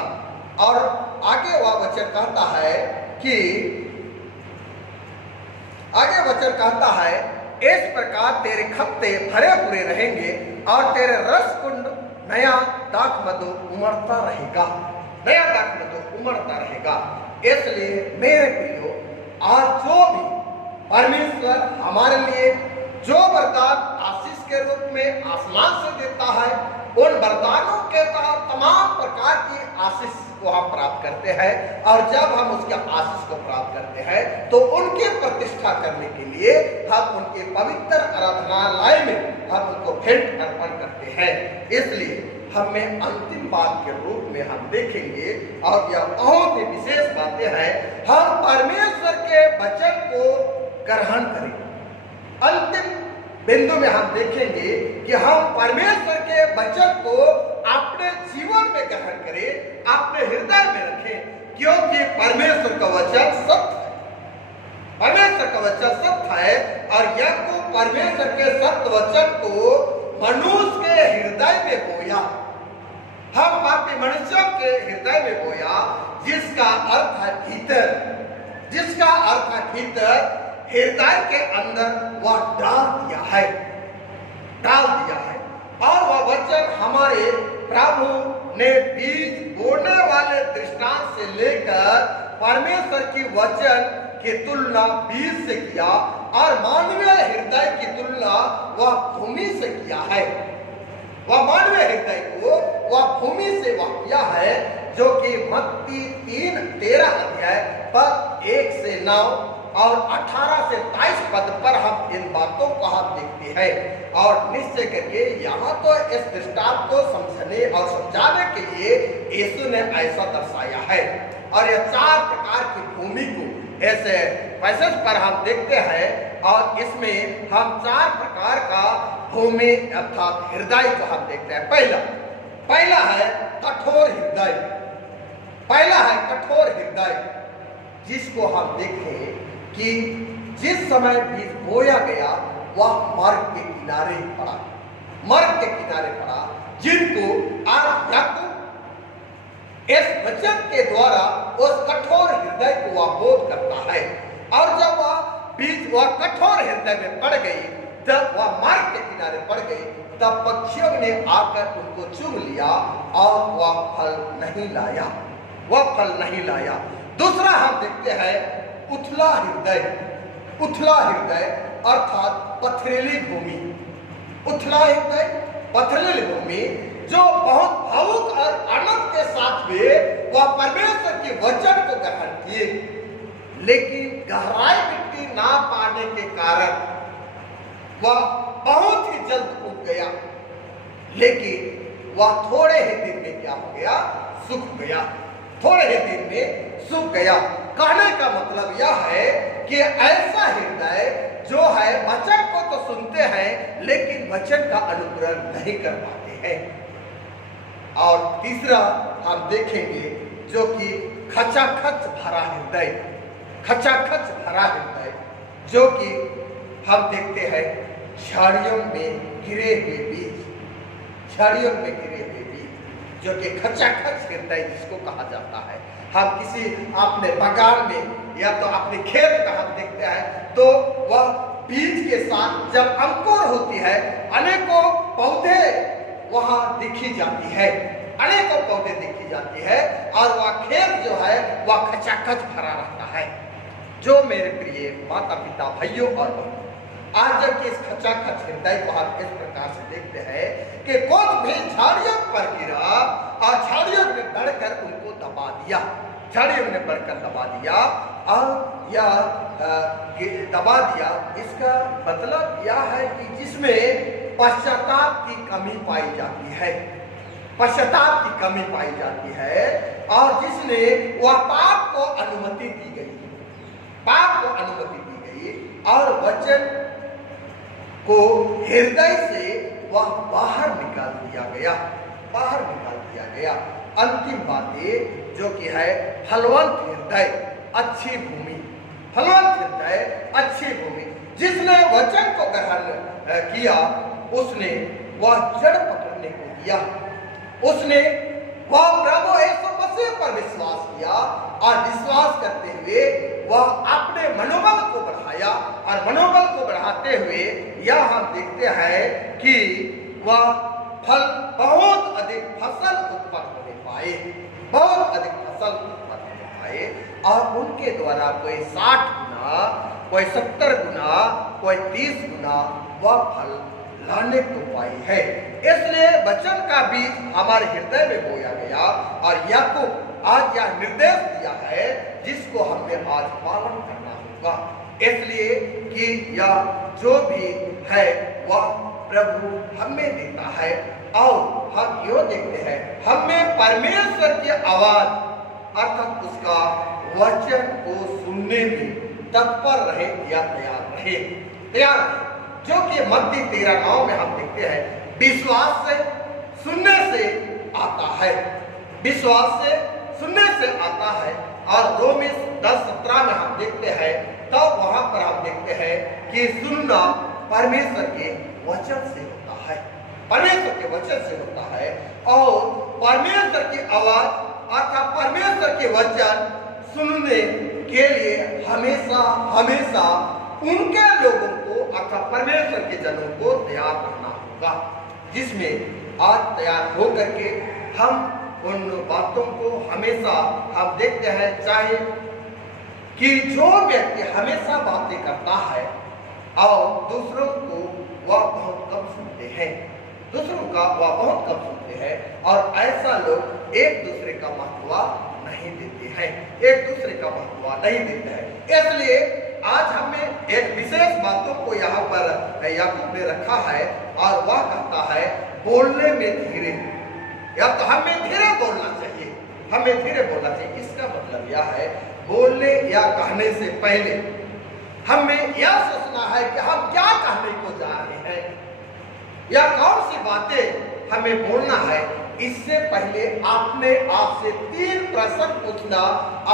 और आगे वह वचन कहता है कि इस प्रकार तेरे खत्ते भरे पूरे रहेंगे और तेरे रस कुंड नया दाखमधु उमड़ता रहेगा, नया दाखमधु उमड़ता रहेगा। इसलिए मेरे प्रियो, आज जो भी परमेश्वर हमारे लिए जो वरदान आशीष के रूप में आसमान से देता है, उन वरदानों के तहत तमाम प्रकार की आशीष को हम प्राप्त करते हैं। और जब हम उसके आशीष को प्राप्त करते हैं तो उनकी प्रतिष्ठा करने के लिए हम उनके पवित्र आराधनालय में हम उनको भेंट अर्पण करते हैं। इसलिए हमें अंतिम बात के रूप में हम देखेंगे, और यह बहुत ही विशेष बातें हैं, हम परमेश्वर के वचन को ग्रहण करें। अंतिम बिंदु में हम देखेंगे कि हम परमेश्वर के वचन को अपने जीवन में ग्रहण करें, अपने हृदय में रखें, क्योंकि परमेश्वर का वचन सत्य है। परमेश्वर का वचन सत्य है, और यह को परमेश्वर के सत्य वचन को मनुष्य के हृदय में बोया, हम पापी मनुष्यों के हृदय में बोया, जिसका अर्थ है भीतर, जिसका अर्थ है भीतर, हृदय के अंदर वह डाल दिया है। और वह वचन हमारे प्रभु ने बीज बोने वाले दृष्टांत से लेकर परमेश्वर की वचन की तुलना बीज से किया, और मानवीय हृदय की तुलना वह भूमि से किया है। वह मानवीय हृदय को वह भूमि से वह किया है, जो कि मत्ती 3:13 अध्याय पद 1 से 9 और 18 से 23 पद पर हम इन बातों को हम देखते हैं। और निश्चय करके यहाँ तो इस दृष्टांत को समझने और समझाने के लिए यीशु ने ऐसा दर्शाया है। और यह 4 प्रकार की भूमि को ऐसे पैसेज पर हम देखते हैं, और इसमें हम 4 प्रकार का भूमि अर्थात हृदय को हम देखते हैं। पहला है कठोर हृदय, पहला है कठोर हृदय, जिसको हम देखें कि जिस समय बीज बोया गया वह मार्ग के किनारे पड़ा, मार्ग के किनारे पड़ा, जिनको आज याकूब इस वचन के द्वारा उस कठोर हृदय को वह बोध करता है। और जब वह बीज वह कठोर हृदय में पड़ गई, जब वह मार्ग के किनारे पड़ गई, तब पक्षियों ने आकर उनको चुग लिया और वह फल नहीं लाया, वह फल नहीं लाया। दूसरा हम देखते हैं उथला हृदय, उथला हृदय अर्थात पथरीली भूमि, उथला हृदय पथरीली भूमि, जो बहुत भावुक और आनंद के साथ में वह परमेश्वर के वचन को ग्रहण किए, लेकिन गहराई मिट्टी ना पाने के कारण वह बहुत ही जल्द उग गया, लेकिन वह थोड़े ही दिन में क्या हो गया, सूख गया, थोड़े ही दिन में सूख गया। कहने का मतलब यह है कि ऐसा हृदय जो है वचन को तो सुनते हैं, लेकिन वचन का अनुग्रह नहीं कर पाते हैं। और तीसरा हम देखेंगे जो कि खचाखच भरा हृदय, खचाखच भरा हृदय, जो कि हम देखते हैं झाड़ियों में गिरे हुए बीज, झाड़ियों में गिरे हुए बीज, जो कि खचाखच हृदय जिसको कहा जाता है। हम किसी अपने बागान में या तो अपने खेत में हम देखते हैं, तो वह बीज के साथ जब अंकुर होती है, अनेकों पौधे वहां दिखी जाती है, अनेकों पौधे देखी जाती है और वह खेत जो है वह खचाखच भरा रहता है। जो मेरे प्रिय माता पिता भाइयों और बहनों, आज जबकि इस खचाखच हृदय को हम इस प्रकार से देखते हैं कि कुछ भी झाड़ियों पर गिरा और झाड़ियों ने बढ़कर उनको दबा दिया, झाड़ियों ने बढ़कर दबा दिया और या दबा दिया। इसका मतलब यह है कि जिसमें पश्चाताप की कमी पाई जाती है, पश्चाताप की कमी पाई जाती है और जिसने वह पाप को अनुमति दी गई, पाप को अनुमति दी गई और वचन को हृदय से वह बाहर निकाल दिया गया, बाहर निकाल दिया गया। अंतिम बात ये जो कि है फलवंत हृदय अच्छी भूमि, फलवंत हृदय अच्छी भूमि। जिसने वचन को ग्रहण किया उसने वह जड़ पकड़ने को दिया, उसने वह प्रभु यीशु मसीह पर विश्वास किया और विश्वास करते हुए वह अपने मनोबल को बढ़ाया और मनोबल को बढ़ाते हुए यह हम देखते हैं कि वह फल बहुत अधिक फसल उत्पन्न होने पाए, बहुत अधिक फसल उत्पन्न होने पाए और उनके द्वारा कोई 60 गुना, कोई 70 गुना, कोई 30 गुना वह फल लाने को पाई है। इसलिए वचन का बीज हमारे हृदय में बोया गया और याकूब आज यह निर्देश दिया है जिसको हमें आज पालन करना होगा। इसलिए कि यह जो भी है वह प्रभु हमें देता है और हम यो देखते हैं हमें परमेश्वर की आवाज अर्थात उसका वचन को सुनने में तत्पर रहे या तैयार रहे, तैयार रहे। जो कि मत्ती 13:9 में हम देखते हैं विश्वास से सुनने से आता है, विश्वास से सुनने से आता है। और रोमी 10:17 में हम देखते हैं तब वहां पर हम देखते हैं कि सुनना परमेश्वर के वचन से होता है, परमेश्वर के वचन से होता है और परमेश्वर की आवाज अर्थात परमेश्वर के वचन सुनने के लिए हमेशा हमेशा उनके लोगों को अर्थात परमेश्वर के जनों को तैयार रहना होगा, जिसमें आज तैयार होकर के हम उन बातों को हमेशा हम देखते हैं। चाहे कि जो व्यक्ति हमेशा बातें करता है और दूसरों को वह बहुत कम सुनते हैं, दूसरों का वह बहुत कम सुनते हैं और ऐसा लोग एक दूसरे का महत्व नहीं देते हैं, एक दूसरे का महत्व नहीं देते हैं। इसलिए आज हमें एक विशेष बातों को यहाँ पर याकूब ने रखा है और वह कहता है बोलने में धीरे, या तो हमें धीरे बोलना चाहिए, हमें धीरे बोलना चाहिए। इसका मतलब यह है बोलने या कहने से पहले हमें यह सोचना है कि हम क्या कहने को जा रहे हैं या कौन सी बातें हमें बोलना है। इससे पहले अपने आप से 3 प्रश्न पूछना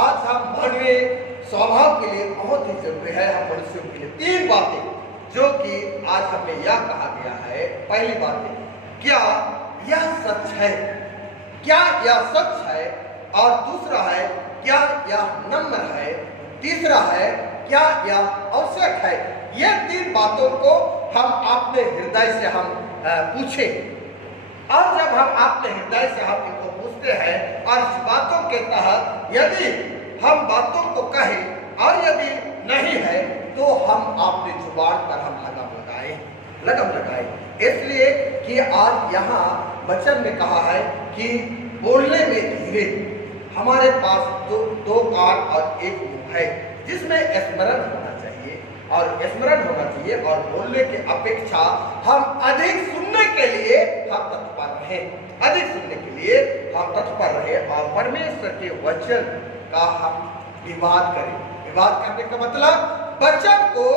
आज हम मानवीय स्वभाव के लिए बहुत ही जरूरी है। हम मनुष्यों के लिए 3 बातें जो कि आज हमें यह कहा गया है। पहली बात है क्या यह सच है, क्या यह सच है, और दूसरा है क्या यह नम्र है, तीसरा है क्या यह आवश्यक है। ये 3 बातों को हम अपने हृदय से हम पूछें और जब हम अपने हृदय से हम इनको पूछते हैं और इस बातों के तहत यदि हम बातों को कहें और यदि नहीं है तो हम अपनी जुबान पर हम लगम लगाएं। इसलिए कि आज यहाँ वचन में कहा है कि बोलने में धीरे, हमारे पास दो कान और एक मुंह है जिसमें स्मरण होना चाहिए और स्मरण होना चाहिए और बोलने की अपेक्षा हम अधिक सुनने के लिए हम तत्पर रहे, अधिक सुनने के लिए हम तत्पर रहे और परमेश्वर के वचन का हम विवाद करें। विवाद करने का मतलब वचन को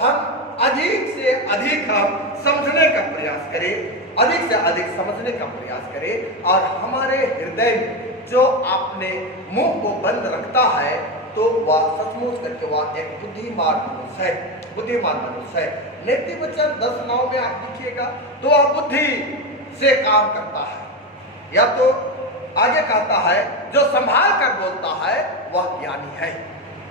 हम अधिक से अधिक हम समझने का प्रयास करें, अधिक से अधिक समझने का प्रयास करें और हमारे हृदय में जो अपने मुंह को बंद रखता है तो वह सचमुच करके वह एक बुद्धिमान मनुष्य है, बुद्धिमान मनुष्य है। नीति वचन 10:9 में आप देखिएगा तो वह बुद्धि से काम करता है, या तो आगे कहता है जो संभाल कर बोलता है वह ज्ञानी है।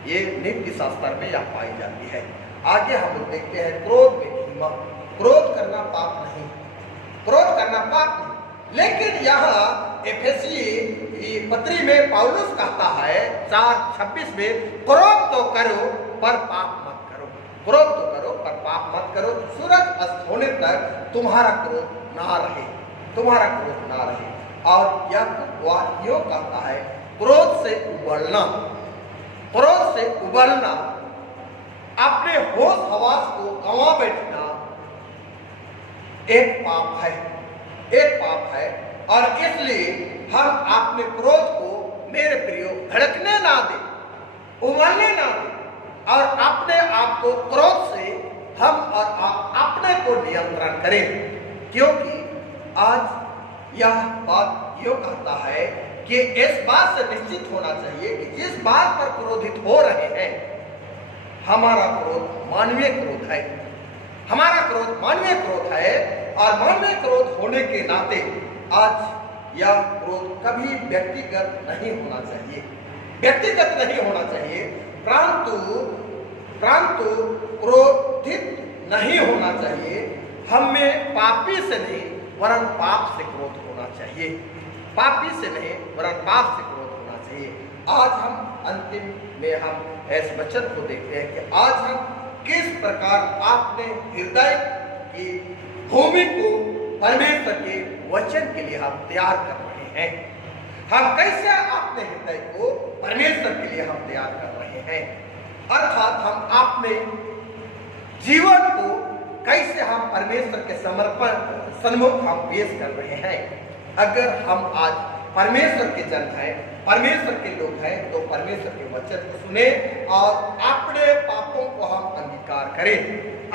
ये नीति शास्त्र में यह पाई जाती है। आगे हम लोग देखते हैं क्रोध में धीमा। क्रोध करना पाप नहीं, क्रोध करना पाप नहीं, लेकिन यहाँ एफेसी पत्री में पौलुस कहता है 4:26 में, क्रोध तो करो पर पाप मत करो, क्रोध तो करो पर पाप मत करो, सूरज अस्त होने तक तुम्हारा क्रोध ना रहे, तुम्हारा क्रोध ना रहे। और याकूब यो कहता है, क्रोध से उबलना, क्रोध से उबलना, अपने होश हवास को गंवा बैठना एक पाप है, एक पाप है। और इसलिए हम अपने क्रोध को, मेरे प्रियो, भड़कने ना दे, उबलने ना दे, और अपने आप को क्रोध से हम और आप अपने को नियंत्रण करें। क्योंकि आज यह बात यो कहता है कि इस बात से निश्चित होना चाहिए कि जिस बात पर क्रोधित हो रहे हैं, हमारा क्रोध मानवीय क्रोध है, हमारा क्रोध मानवीय क्रोध है। और मानवीय क्रोध होने के नाते आज यह क्रोध कभी व्यक्तिगत नहीं होना चाहिए, व्यक्तिगत नहीं होना चाहिए, परंतु क्रोधित नहीं होना चाहिए। हमें पापी से नहीं वरन पाप से क्रोध होना चाहिए, पापी से नहीं वरन पाप से क्रोध होना चाहिए। आज हम अंतिम में हम इस वचन को देखते हैं कि आज हम किस प्रकार अपने हृदय की भूमि को परमेश्वर के वचन के लिए हम तैयार कर रहे हैं। हम कैसे अपने हृदय को परमेश्वर के लिए हम तैयार कर रहे हैं, अर्थात हम अपने जीवन को कैसे हम परमेश्वर के समर्पण सन्मुख हम पेश कर रहे हैं। अगर हम आज परमेश्वर के जन हैं, परमेश्वर के लोग हैं, तो परमेश्वर के वचन को सुने और अपने पापों को हम अंगीकार करें,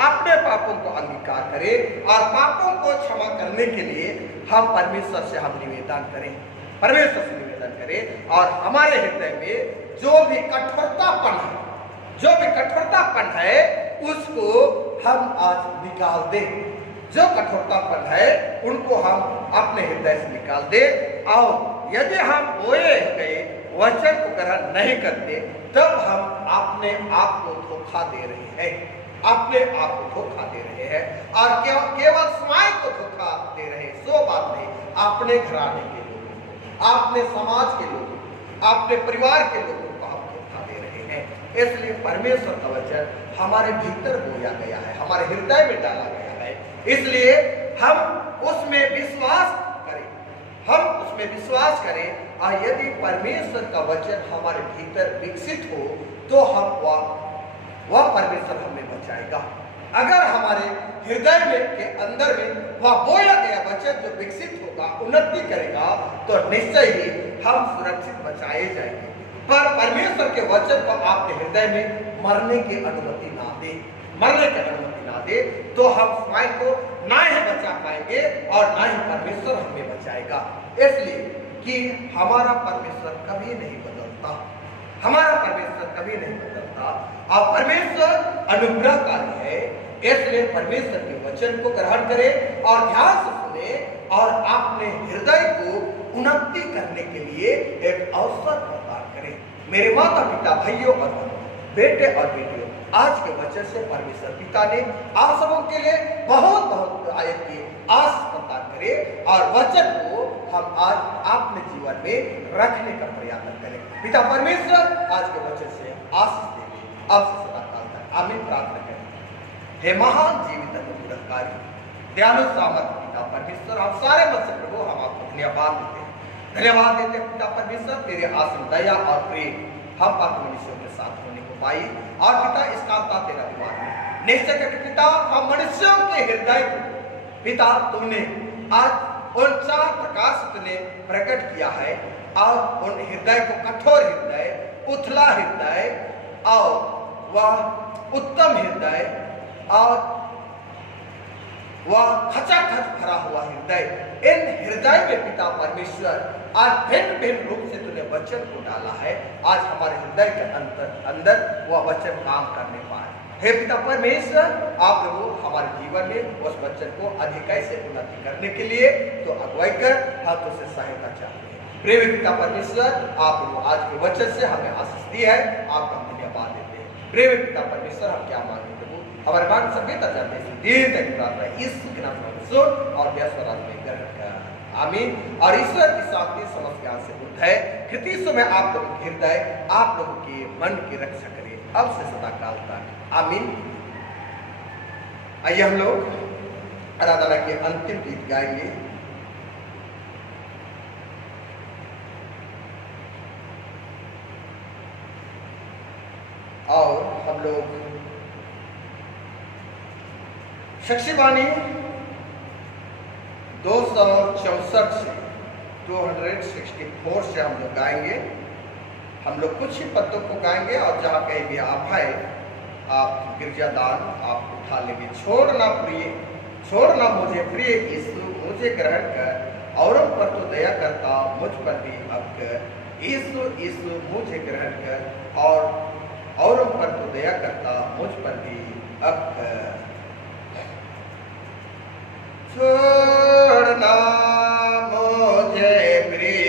अपने पापों को अंगीकार करें और पापों को क्षमा करने के लिए हम परमेश्वर से हम निवेदन करें, परमेश्वर से निवेदन करें। और हमारे हृदय में जो भी कठोरतापन है, जो भी कठोरतापन है, उसको हम आज निकाल दें। जो कठोरतापन है उनको हम अपने हृदय से निकाल दें। और यदि हम बोए गए वचन को ग्रहण नहीं करते, तब हम अपने आप को धोखा दे रहे हैं, अपने आप को धोखा दे रहे हैं। और केवल स्वयं को धोखा दे रहे हैं, सो बात नहीं, अपने घराने के लोगों को, अपने समाज के लोगों को, अपने परिवार के लोगों को हम धोखा दे रहे हैं। इसलिए परमेश्वर का वचन हमारे भीतर बोया गया है, हमारे हृदय में डाला गया है। इसलिए हम उसमें विश्वास करें, हम उसमें विश्वास करें। और यदि परमेश्वर का वचन हमारे भीतर विकसित हो तो हम वह परमेश्वर हमें बचाएगा। अगर हमारे हृदय में के अंदर में वह बोया गया वचन जो विकसित होगा, उन्नति करेगा, तो निश्चय ही हम सुरक्षित बचाए जाएंगे। पर परमेश्वर के वचन को आपके हृदय में मरने की अनुमति ना दे, मरने की अनुमति ना दे, तो हम स्वयं को ना ही बचा पाएंगे और ना ही परमेश्वर हमें बचाएगा। इसलिए कि हमारा परमेश्वर कभी नहीं बदलता, हमारा परमेश्वर कभी नहीं बदलता और परमेश्वर अनुग्रहकारी है। इसलिए परमेश्वर के वचन को ग्रहण करें और ध्यान से सुने और अपने हृदय को उन्नति करने के लिए एक अवसर प्रदान करें। मेरे माता पिता, भाइयों और बहनों, बेटे और बेटियों, आज के वचन से परमेश्वर पिता ने आप सबों के लिए बहुत बहुत आयत की आस प्रदान करे और वचन को हम आज अपने जीवन में रखने का प्रयास करें। पिता परमेश्वर आज के वचन से आशीष देंगे, अब से सदा काल तक आमीन प्रार्थना करें। हे महान जीवित अनुग्रहकारी दयालु सामर्थ पिता परमेश्वर, हम सारे मन से प्रभु हम आपको धन्यवाद देते हैं, धन्यवाद देते हैं पिता परमेश्वर, तेरे आशीष, दया और प्रेम हम पापी मनुष्यों के साथ होने को पाई। और पिता इस कांता तेरा विवाद में निश्चय करके पिता हम मनुष्यों के हृदय को पिता तुमने आज उन 4 प्रकार से तुमने प्रकट किया है। और उन हृदय को कठोर हृदय, उथला हृदय और वह उत्तम हृदय और वह खचाखच भरा हुआ हृदय, इन हृदय में पिता परमेश्वर आज भिन्न भिन्न रूप से तूने वचन को डाला है। आज हमारे हृदय के अंदर वह वचन काम करने पाए। हे पिता परमेश्वर, आप प्रभु हमारे जीवन में उस वचन को अधिक से उन्नति करने के लिए तो अगुवाई कर, हम तुझसे सहायता चाहते हैं। प्रेमी पिता परमेश्वर, आप प्रभु आज के वचन से हमें आशीष दी है, आपका हम धन्यवाद देते हैं। प्रेमी पिता परमेश्वर, हम क्या मांगे प्रभु, हमारे मांग सभ्यता चाहते हैं, दीन तक प्रार्थना इस के नाम में सुन और स्वराज में ग्रहण कर। आमीन। और ईश्वर की शांति समस्त ज्ञान से ऊर्ध्व है, ख्रिस्त में आप लोगों के हृदय, आप लोगों के मन की रक्षा करे अब से सदा काल तक, आमीन। आइए हम लोग आराधना के अंतिम गीत गाएंगे। और हम लोग शक्तिवाणी 264 से 264 से हम लोग गाएंगे। हम लोग कुछ ही पदों को गाएंगे और जहाँ कहीं भी आप है आप गिरजादान आप उठा लेंगे। छोड़ना मुझे प्रिय यीशु, मुझे ग्रहण कर, औरों पर तो दया करता, मुझ पर भी अब कर। यीशु यीशु मुझे ग्रहण कर और औरों पर तो दया करता, मुझ पर भी अब कर। छोड़ना मुझे प्रिय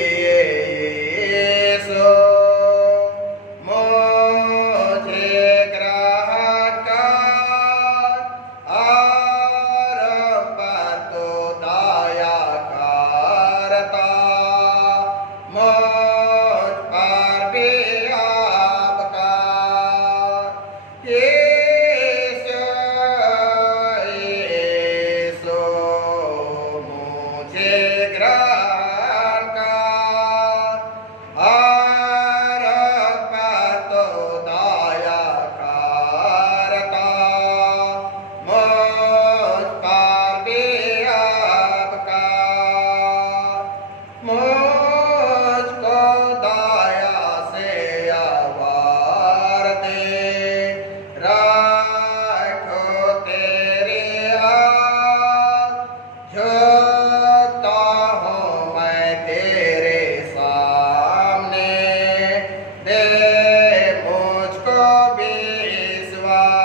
यीशु, मुझे ग्रहण कर, औरों पर तो दया करता, मुझ पर भी अब कर। यीशु यीशु मुझे ग्रहण कर, औरों पर तो दया करता, मुझ पर भी अब कर। मुझको दया से आवार दे, रखो तेरे हाथ, झुकता हूँ मैं तेरे सामने, दे मुझको विश्वास।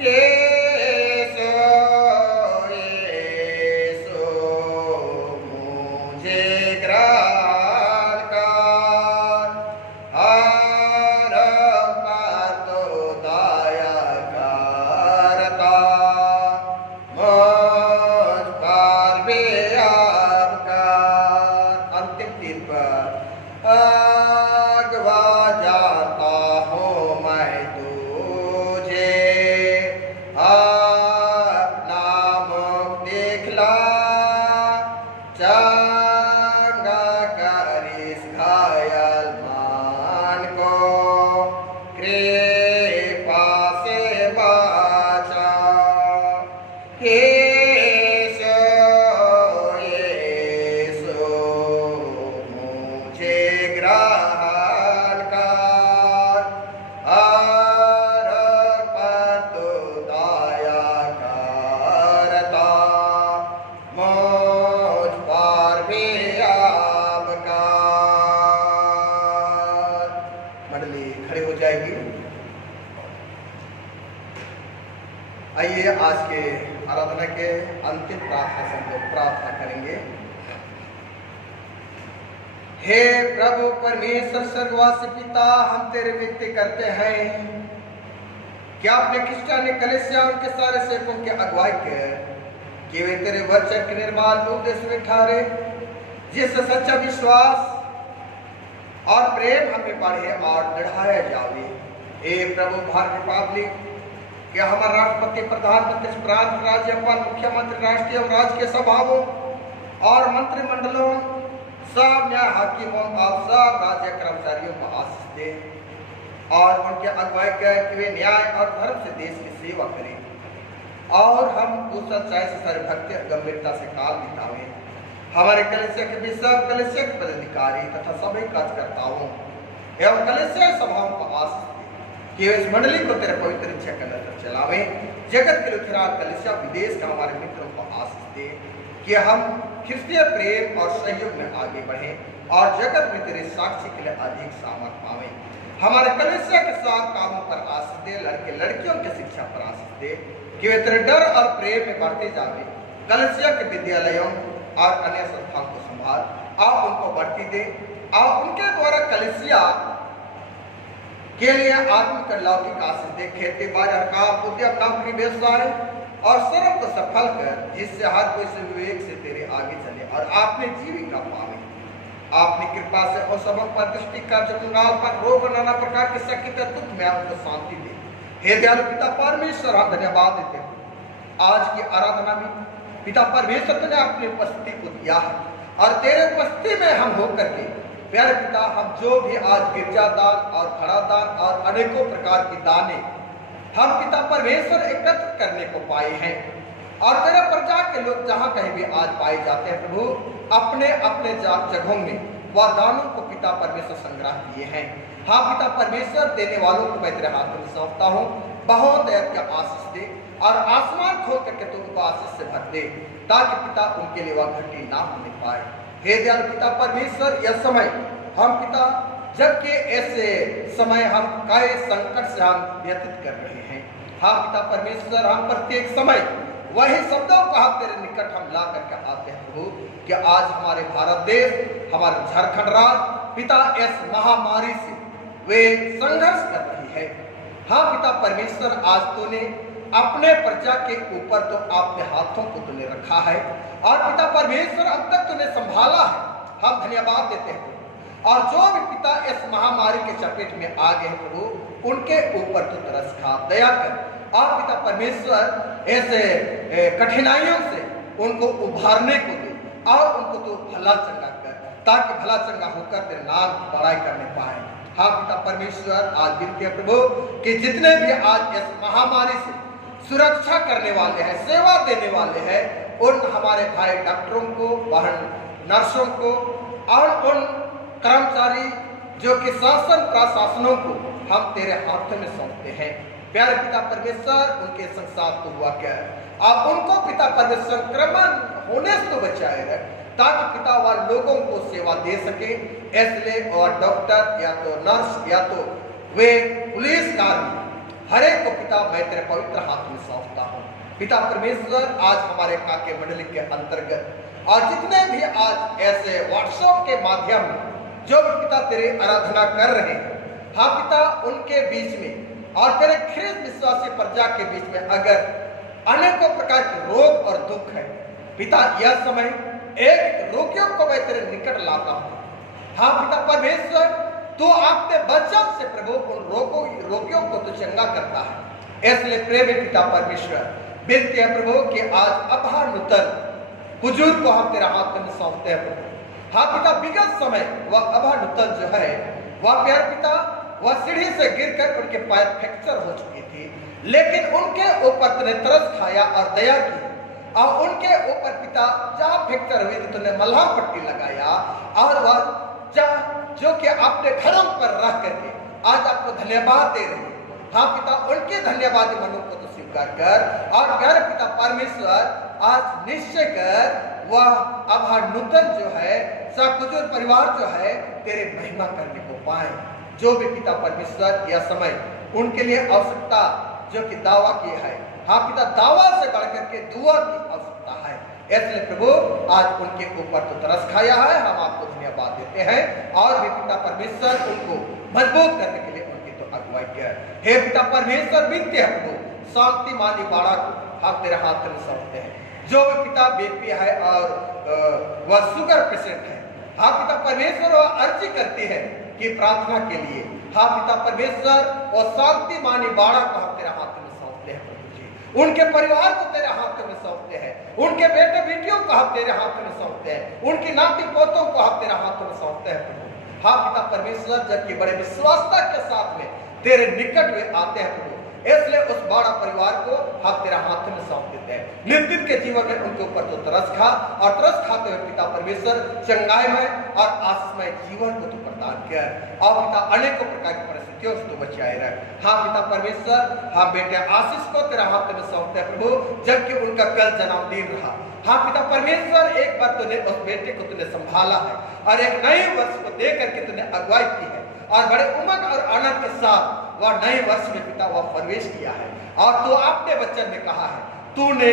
यीशु यीशु मुझे ग्रहण कर, औरों पर तो दया करता, मुझ पर भी अब कर। अंतिम तीर पर अगवा जाता हूँ मैं तुझे, अपना मुख दिखला, चंगा कर इस घायल मान को, कृपा से बचा। यीशु यीशु मुझे ग्रहण कर, औरों पर तो दया करता, मुझ पर भी अब कर। मंडली खड़े हो जाएगी। आइए आज के आराधना के अंतिम प्रार्थना से हम लोग प्रार्थना करेंगे। हे प्रभु परमेश्वर स्वर्गवासी पिता, हम तेरे विनती करते हैं कि आपने क्रिस्टियानी कलीसिया उनके सारे सेवकों की अगुवाई कर कि वे तेरे वचन के निर्माण उपदेश में ठहरे, जिससे सच्चा विश्वास और प्रेम हमें बढ़े और बढ़ाया जावे। हे प्रभु भारत रिपब्लिक कि हमारे राष्ट्रपति, प्रधानमंत्री, प्रांत, राज्यपाल, मुख्यमंत्री, राष्ट्रीय और राज्य सभाओं और मंत्रिमंडलों, सब न्याय हाकिमों और सब राज्य कर्मचारियों को आशीष दे और उनके अगुवाई कर कि वे न्याय और धर्म से देश की सेवा करें और हम उस सच्चाई से सारे भक्ति और गंभीरता से काल बितावें। हमारे कलीसिया के बिशप, कलीसिया के पदाधिकारी तथा सभी कार्यकर्ताओं एवं कलीसिया सभाओं को आशीष दे कि इस मंडली को तेरे पवित्र इच्छा के अंदर चलावे। जगत के लुथेरान कलीसिया विदेश का हमारे मित्रों को आशीष दे कि हम ख्रिस्तीय प्रेम और सहयोग में आगे बढ़ें और जगत में तेरे साक्षी के लिए अधिक सामर्थ पावें। हमारे कलीसिया के साथ कामों पर आशीष दे, लड़के लड़कियों की शिक्षा पर आशीष दे कि वे तेरे डर और प्रेम में बढ़ते जावे। कलीसिया के विद्यालयों और अन्य संस्थाओं को संभाल और उनको बढ़ती दे और उनके द्वारा कलीसिया के लिए आत्मिक लौकिक आशीष दे। खेती बाजार का उद्यम, नौकरी, व्यवसाय और सर्व को सफल कर, जिससे हर कोई से विवेक से तेरे आगे चले और आपने जीविका पावे। आपने कृपा से उन सब पर दृष्टि का जो कंगाल पर रोग और नाना प्रकार के शक्ति दुख में आपको शांति दे। हे दयालु पिता परमेश्वर, हम धन्यवाद देते हैं आज की आराधना में पिता परमेश्वर ने अपनी उपस्थिति को दिया है और तेरे उपस्थिति में हम होकर के प्यारे पिता हम जो भी आज गिरजा दान और खड़ा दान और अनेकों प्रकार की दाने हम पिता परमेश्वर एकत्र करने को पाए हैं और तेरे प्रजा के लोग जहां कहीं भी आज पाए जाते हैं प्रभु, अपने अपने जगहों में वह दानों को पिता परमेश्वर संग्रह किए हैं। हाँ पिता परमेश्वर, देने वालों को मैं तेरे हाथ में सौंपता हूँ। बहुत आशीष दे और आसमान खोल करके तुम उनको आशीष से भर दे ताकि पिता उनके लिए वह घटी ना होने पाए। हे दयालु पिता परमेश्वर, यह समय हम पिता जबकि ऐसे समय हम कई संकट से हम व्यतीत कर रहे हैं, हाँ पिता परमेश्वर, हम प्रत्येक समय वही शब्दों को हम तेरे निकट हम ला करके आते हैं प्रभु कि आज हमारे भारत देश, हमारे झारखंड राज्य पिता इस महामारी से वे संघर्ष कर रही है। हाँ पिता परमेश्वर, आज तूने अपने प्रजा के ऊपर तो अपने हाथों को तूने रखा है और पिता परमेश्वर अब तक तूने संभाला है, हम धन्यवाद देते हैं। और जो भी पिता इस महामारी के चपेट में आ गए प्रभु, उनके ऊपर तो तरस खा, दया कर और पिता परमेश्वर ऐसे कठिनाइयों से उनको उभारने को दे और उनको तो भला चंगा कर ताकि भला चंगा होकर तेरे नाम की बड़ाई करने पाए। हाँ पिता परमेश्वर, आज विनती है प्रभु कि जितने भी आज इस महामारी से सुरक्षा करने वाले हैं, सेवा देने वाले हैं, उन हमारे भाई डॉक्टरों को, बहन नर्सों को और उन कर्मचारी जो कि शासन प्रशासनों को हम तेरे हाथों में सौंपते हैं। प्यारे पिता परमेश्वर, उनके संसार को हुआ क्या आप उनको पिता परमेश्वर संक्रमण होने से तो बचाए रहे ताकि पिता वह लोगों को सेवा दे सके। इसलिए और डॉक्टर या तो नर्स या तो वे पुलिस कर्मी हर एक को पिता मैं तेरे पवित्र हाथ में सौंपता हूँ। पिता परमेश्वर, आज हमारे काके मंडली के अंतर्गत और जितने भी आज ऐसे व्हाट्सएप के माध्यम में जो भी पिता तेरे आराधना कर रहे हैं, हाँ पिता उनके बीच में और तेरे ख्रिस्त विश्वासी प्रजा के बीच में अगर अनेकों प्रकार के रोग और दुख है पिता, यह समय एक रोगियों को मैं तेरे निकट लाता हूँ। हाँ पिता परमेश्वर, तो आपने वचन से प्रभु उन रोगियों को तो चंगा करता है। इसलिए प्रेमी पिता परमेश्वर, विनती है प्रभु कि आज अभा नूतन हुजूर को हम तेरे हाथ में सौंपते हैं प्रभु। हाँ पिता, विगत समय वह अभा नूतन जो है वह प्यार पिता वह सीढ़ी से गिरकर उनके पैर फ्रैक्चर हो चुकी थी, लेकिन उनके ऊपर तूने तरस खाया और दया की और उनके ऊपर पिता जहाँ फ्रैक्चर हुई थी तूने मलहम पट्टी लगाया और वह जो कि आपने घरों पर रह करके आज आपको धन्यवाद दे रहे हैं। हाँ पिता, उनके धन्यवादी मनों को तो स्वीकार कर और प्यारे पिता परमेश्वर, आज निश्चय कर वह अभा नूतन जो है सकुजर परिवार जो है तेरे महिमा करने को पाए। जो भी पिता परमेश्वर यह समय उनके लिए आवश्यकता जो कि दावा किया है, हाँ पिता, दावा से बढ़कर के दुआ की आवश्यकता है। इसलिए प्रभु आज उनके ऊपर तो तरस खाया है, हम आपको धन्यवाद देते हैं और भी पिता परमेश्वर उनको मजबूत करने के लिए उनकी तो अगुवाई किया। हे पिता परमेश्वर, विनती है प्रभु शांति मानी बाड़ा को हम तेरे हाथ में सौंपते हैं। जो भी पिता बीपी है और वह शुगर पेशेंट है, हाँ पिता परमेश्वर, वह अर्जी करती है कि प्रार्थना के लिए, हाँ पिता परमेश्वर, और शांति मानी बाड़ा को हम तेरे हाथ में सौंपते हैं प्रभु जी। उनके परिवार को तेरे हाथ में सौंपते हैं, उनके बेटे बेटियों को हम तेरे हाथ में सौंपते हैं, उनकी नाती पोतों को हम तेरे हाथ में सौंपते हैं प्रभु। हाँ पिता परमेश्वर, जबकि बड़े विश्वासता के साथ में तेरे निकट में आते हैं प्रभु, इसलिए उस बड़ा परिवार को हम तेरा हाथ में सौंप देते हैं। निर्दिन के जीवन में उनके ऊपर तो तरस खा और तरस खाते हुए पिता परमेश्वर चंगाईमय और आशीषमय जीवन को तू प्रदान कर और पिता अनेकों प्रकार की परिस्थितियों से तू बचाए रहे। हाँ पिता परमेश्वर, हाँ बेटे आशीष को तेरा हाथ में सौंपते हैं प्रभु, जबकि उनका कल जन्मदिन रहा। हाँ पिता परमेश्वर, एक बार तूने उस बेटे को तूने संभाला है और एक नए वर्ष को दे करके तूने अगुवाई की है और बड़े उमंग और आनंद के साथ वह नए वर्ष में पिता वह प्रवेश किया है। और तो आपने वचन में कहा है, तूने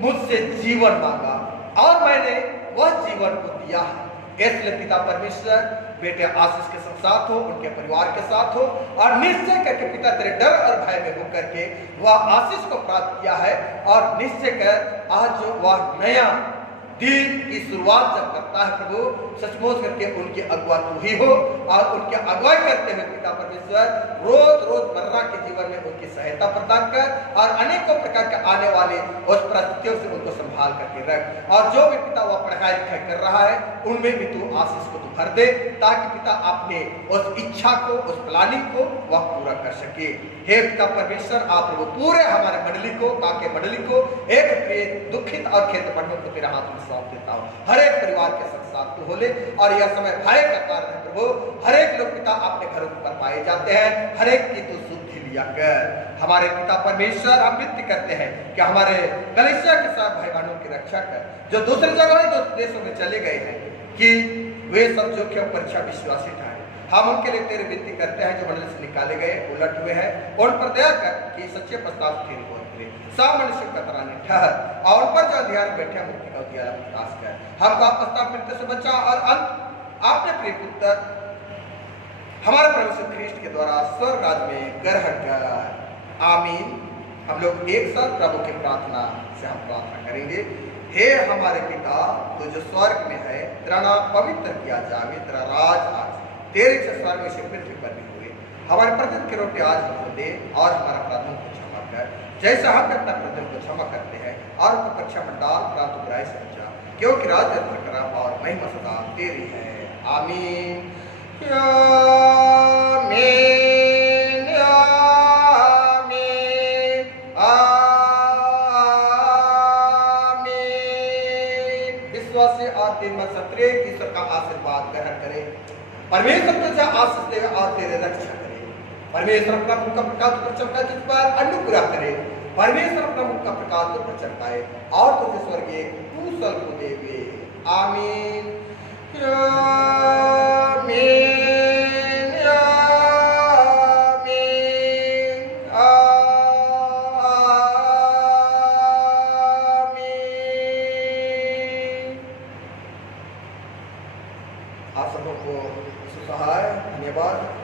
मुझसे जीवन मांगा और मैंने वह जीवन को दिया है। इसलिए पिता परमेश्वर बेटे आशीष के साथ हो, उनके परिवार के साथ हो और निश्चय करके पिता तेरे डर और भय में होकर के वह आशीष को प्राप्त किया है और निश्चय कर आज जो वह नया दिन की शुरुआत जब करता है प्रभु, सचमुच करके उनकी अगुवा तू ही हो, और उनके अगुवाई करते हुए पिता परमेश्वर रोज रोजमर्रा के जीवन में उनकी सहायता प्रदान कर, और अनेकों प्रकार के आने वाले उस परिस्थितियों से उनको संभाल करके रख। और जो भी पिता वह पढ़ाई लिखाई कर रहा है उनमें भी तू आशीष को तू भर दे, ताकि पिता अपने उस इच्छा को, उस प्लानिंग को वह पूरा कर सके। हे पिता परमेश्वर, आप प्रभु पूरे हमारे मंडली को, काके मंडली को, एक दुखित और खेत मंडल को तेरे हाथ में सौंप देता हूँ। हर एक परिवार के साथ तू होले, और यह समय भय का कारण है प्रभु। हर एक लोग पिता अपने घरों पर पाए जाते हैं, हर एक की तू शुद्धि लिया कर। हमारे पिता परमेश्वर, हम विनती करते हैं कि हमारे कलीसिया के साथ भाई बहनों की रक्षा कर, जो दूसरी जगह दूसरे देशों में चले गए हैं, कि वे सब जोखिम परीक्षा विश्वासी ठाए। हम उनके लिए तेरे विनती करते हैं जो मंडली से निकाले गए, उलट हुए हैं, उन पर दया कर कि सच्चे प्रस्ताव फिर हो करे। सब मनुष्य का तराने ठहर, और उन पर जो ध्यान बैठे मुक्ति का उद्यान विकास कर। हमको प्रस्ताव मृत्यु से बचा, और अंत आपने प्रिय पुत्र हमारे प्रभु यीशु ख्रीष्ट के द्वारा स्वर्ग राज्य में ग्रहण कर। आमीन। हम लोग एक साथ प्रभु की प्रार्थना से हम प्रार्थना करेंगे। हे हमारे पिता, तू जो स्वर्ग में है, तेरा नाम पवित्र किया जावे, तेरा राज आए, तेरी इच्छा स्वर्ग में से पृथ्वी पर भी हुए। हमारे प्रतिदिन की रोटी आज हमको दे, और हमारा अपराधों को क्षमा कर, जैसा हम अपना अपराधों को क्षमा करते हैं, और उनको परीक्षा में डाल, परंतु बुराई से बचा, क्योंकि राज्य, प्रताप और महिमा सदा तेरी है। आमीन। आमीन, आमीन। विश्वासी और तीन सत्रे ईश्वर का आशीर्वाद ग्रहण करे। परमेश्वर तुझे आशीष दे और तेरे रक्षा करे। परमेश्वर अपना मुख का प्रकाश तुझ पर चमकाए, तुझ पर अनुग्रह करे। परमेश्वर अपना मुख का प्रकाश तुझ पर चमकाए, और तुझे स्वर्गीय कुशल को देवे। आमीन। आप सबों को सुसहाय धन्यवाद।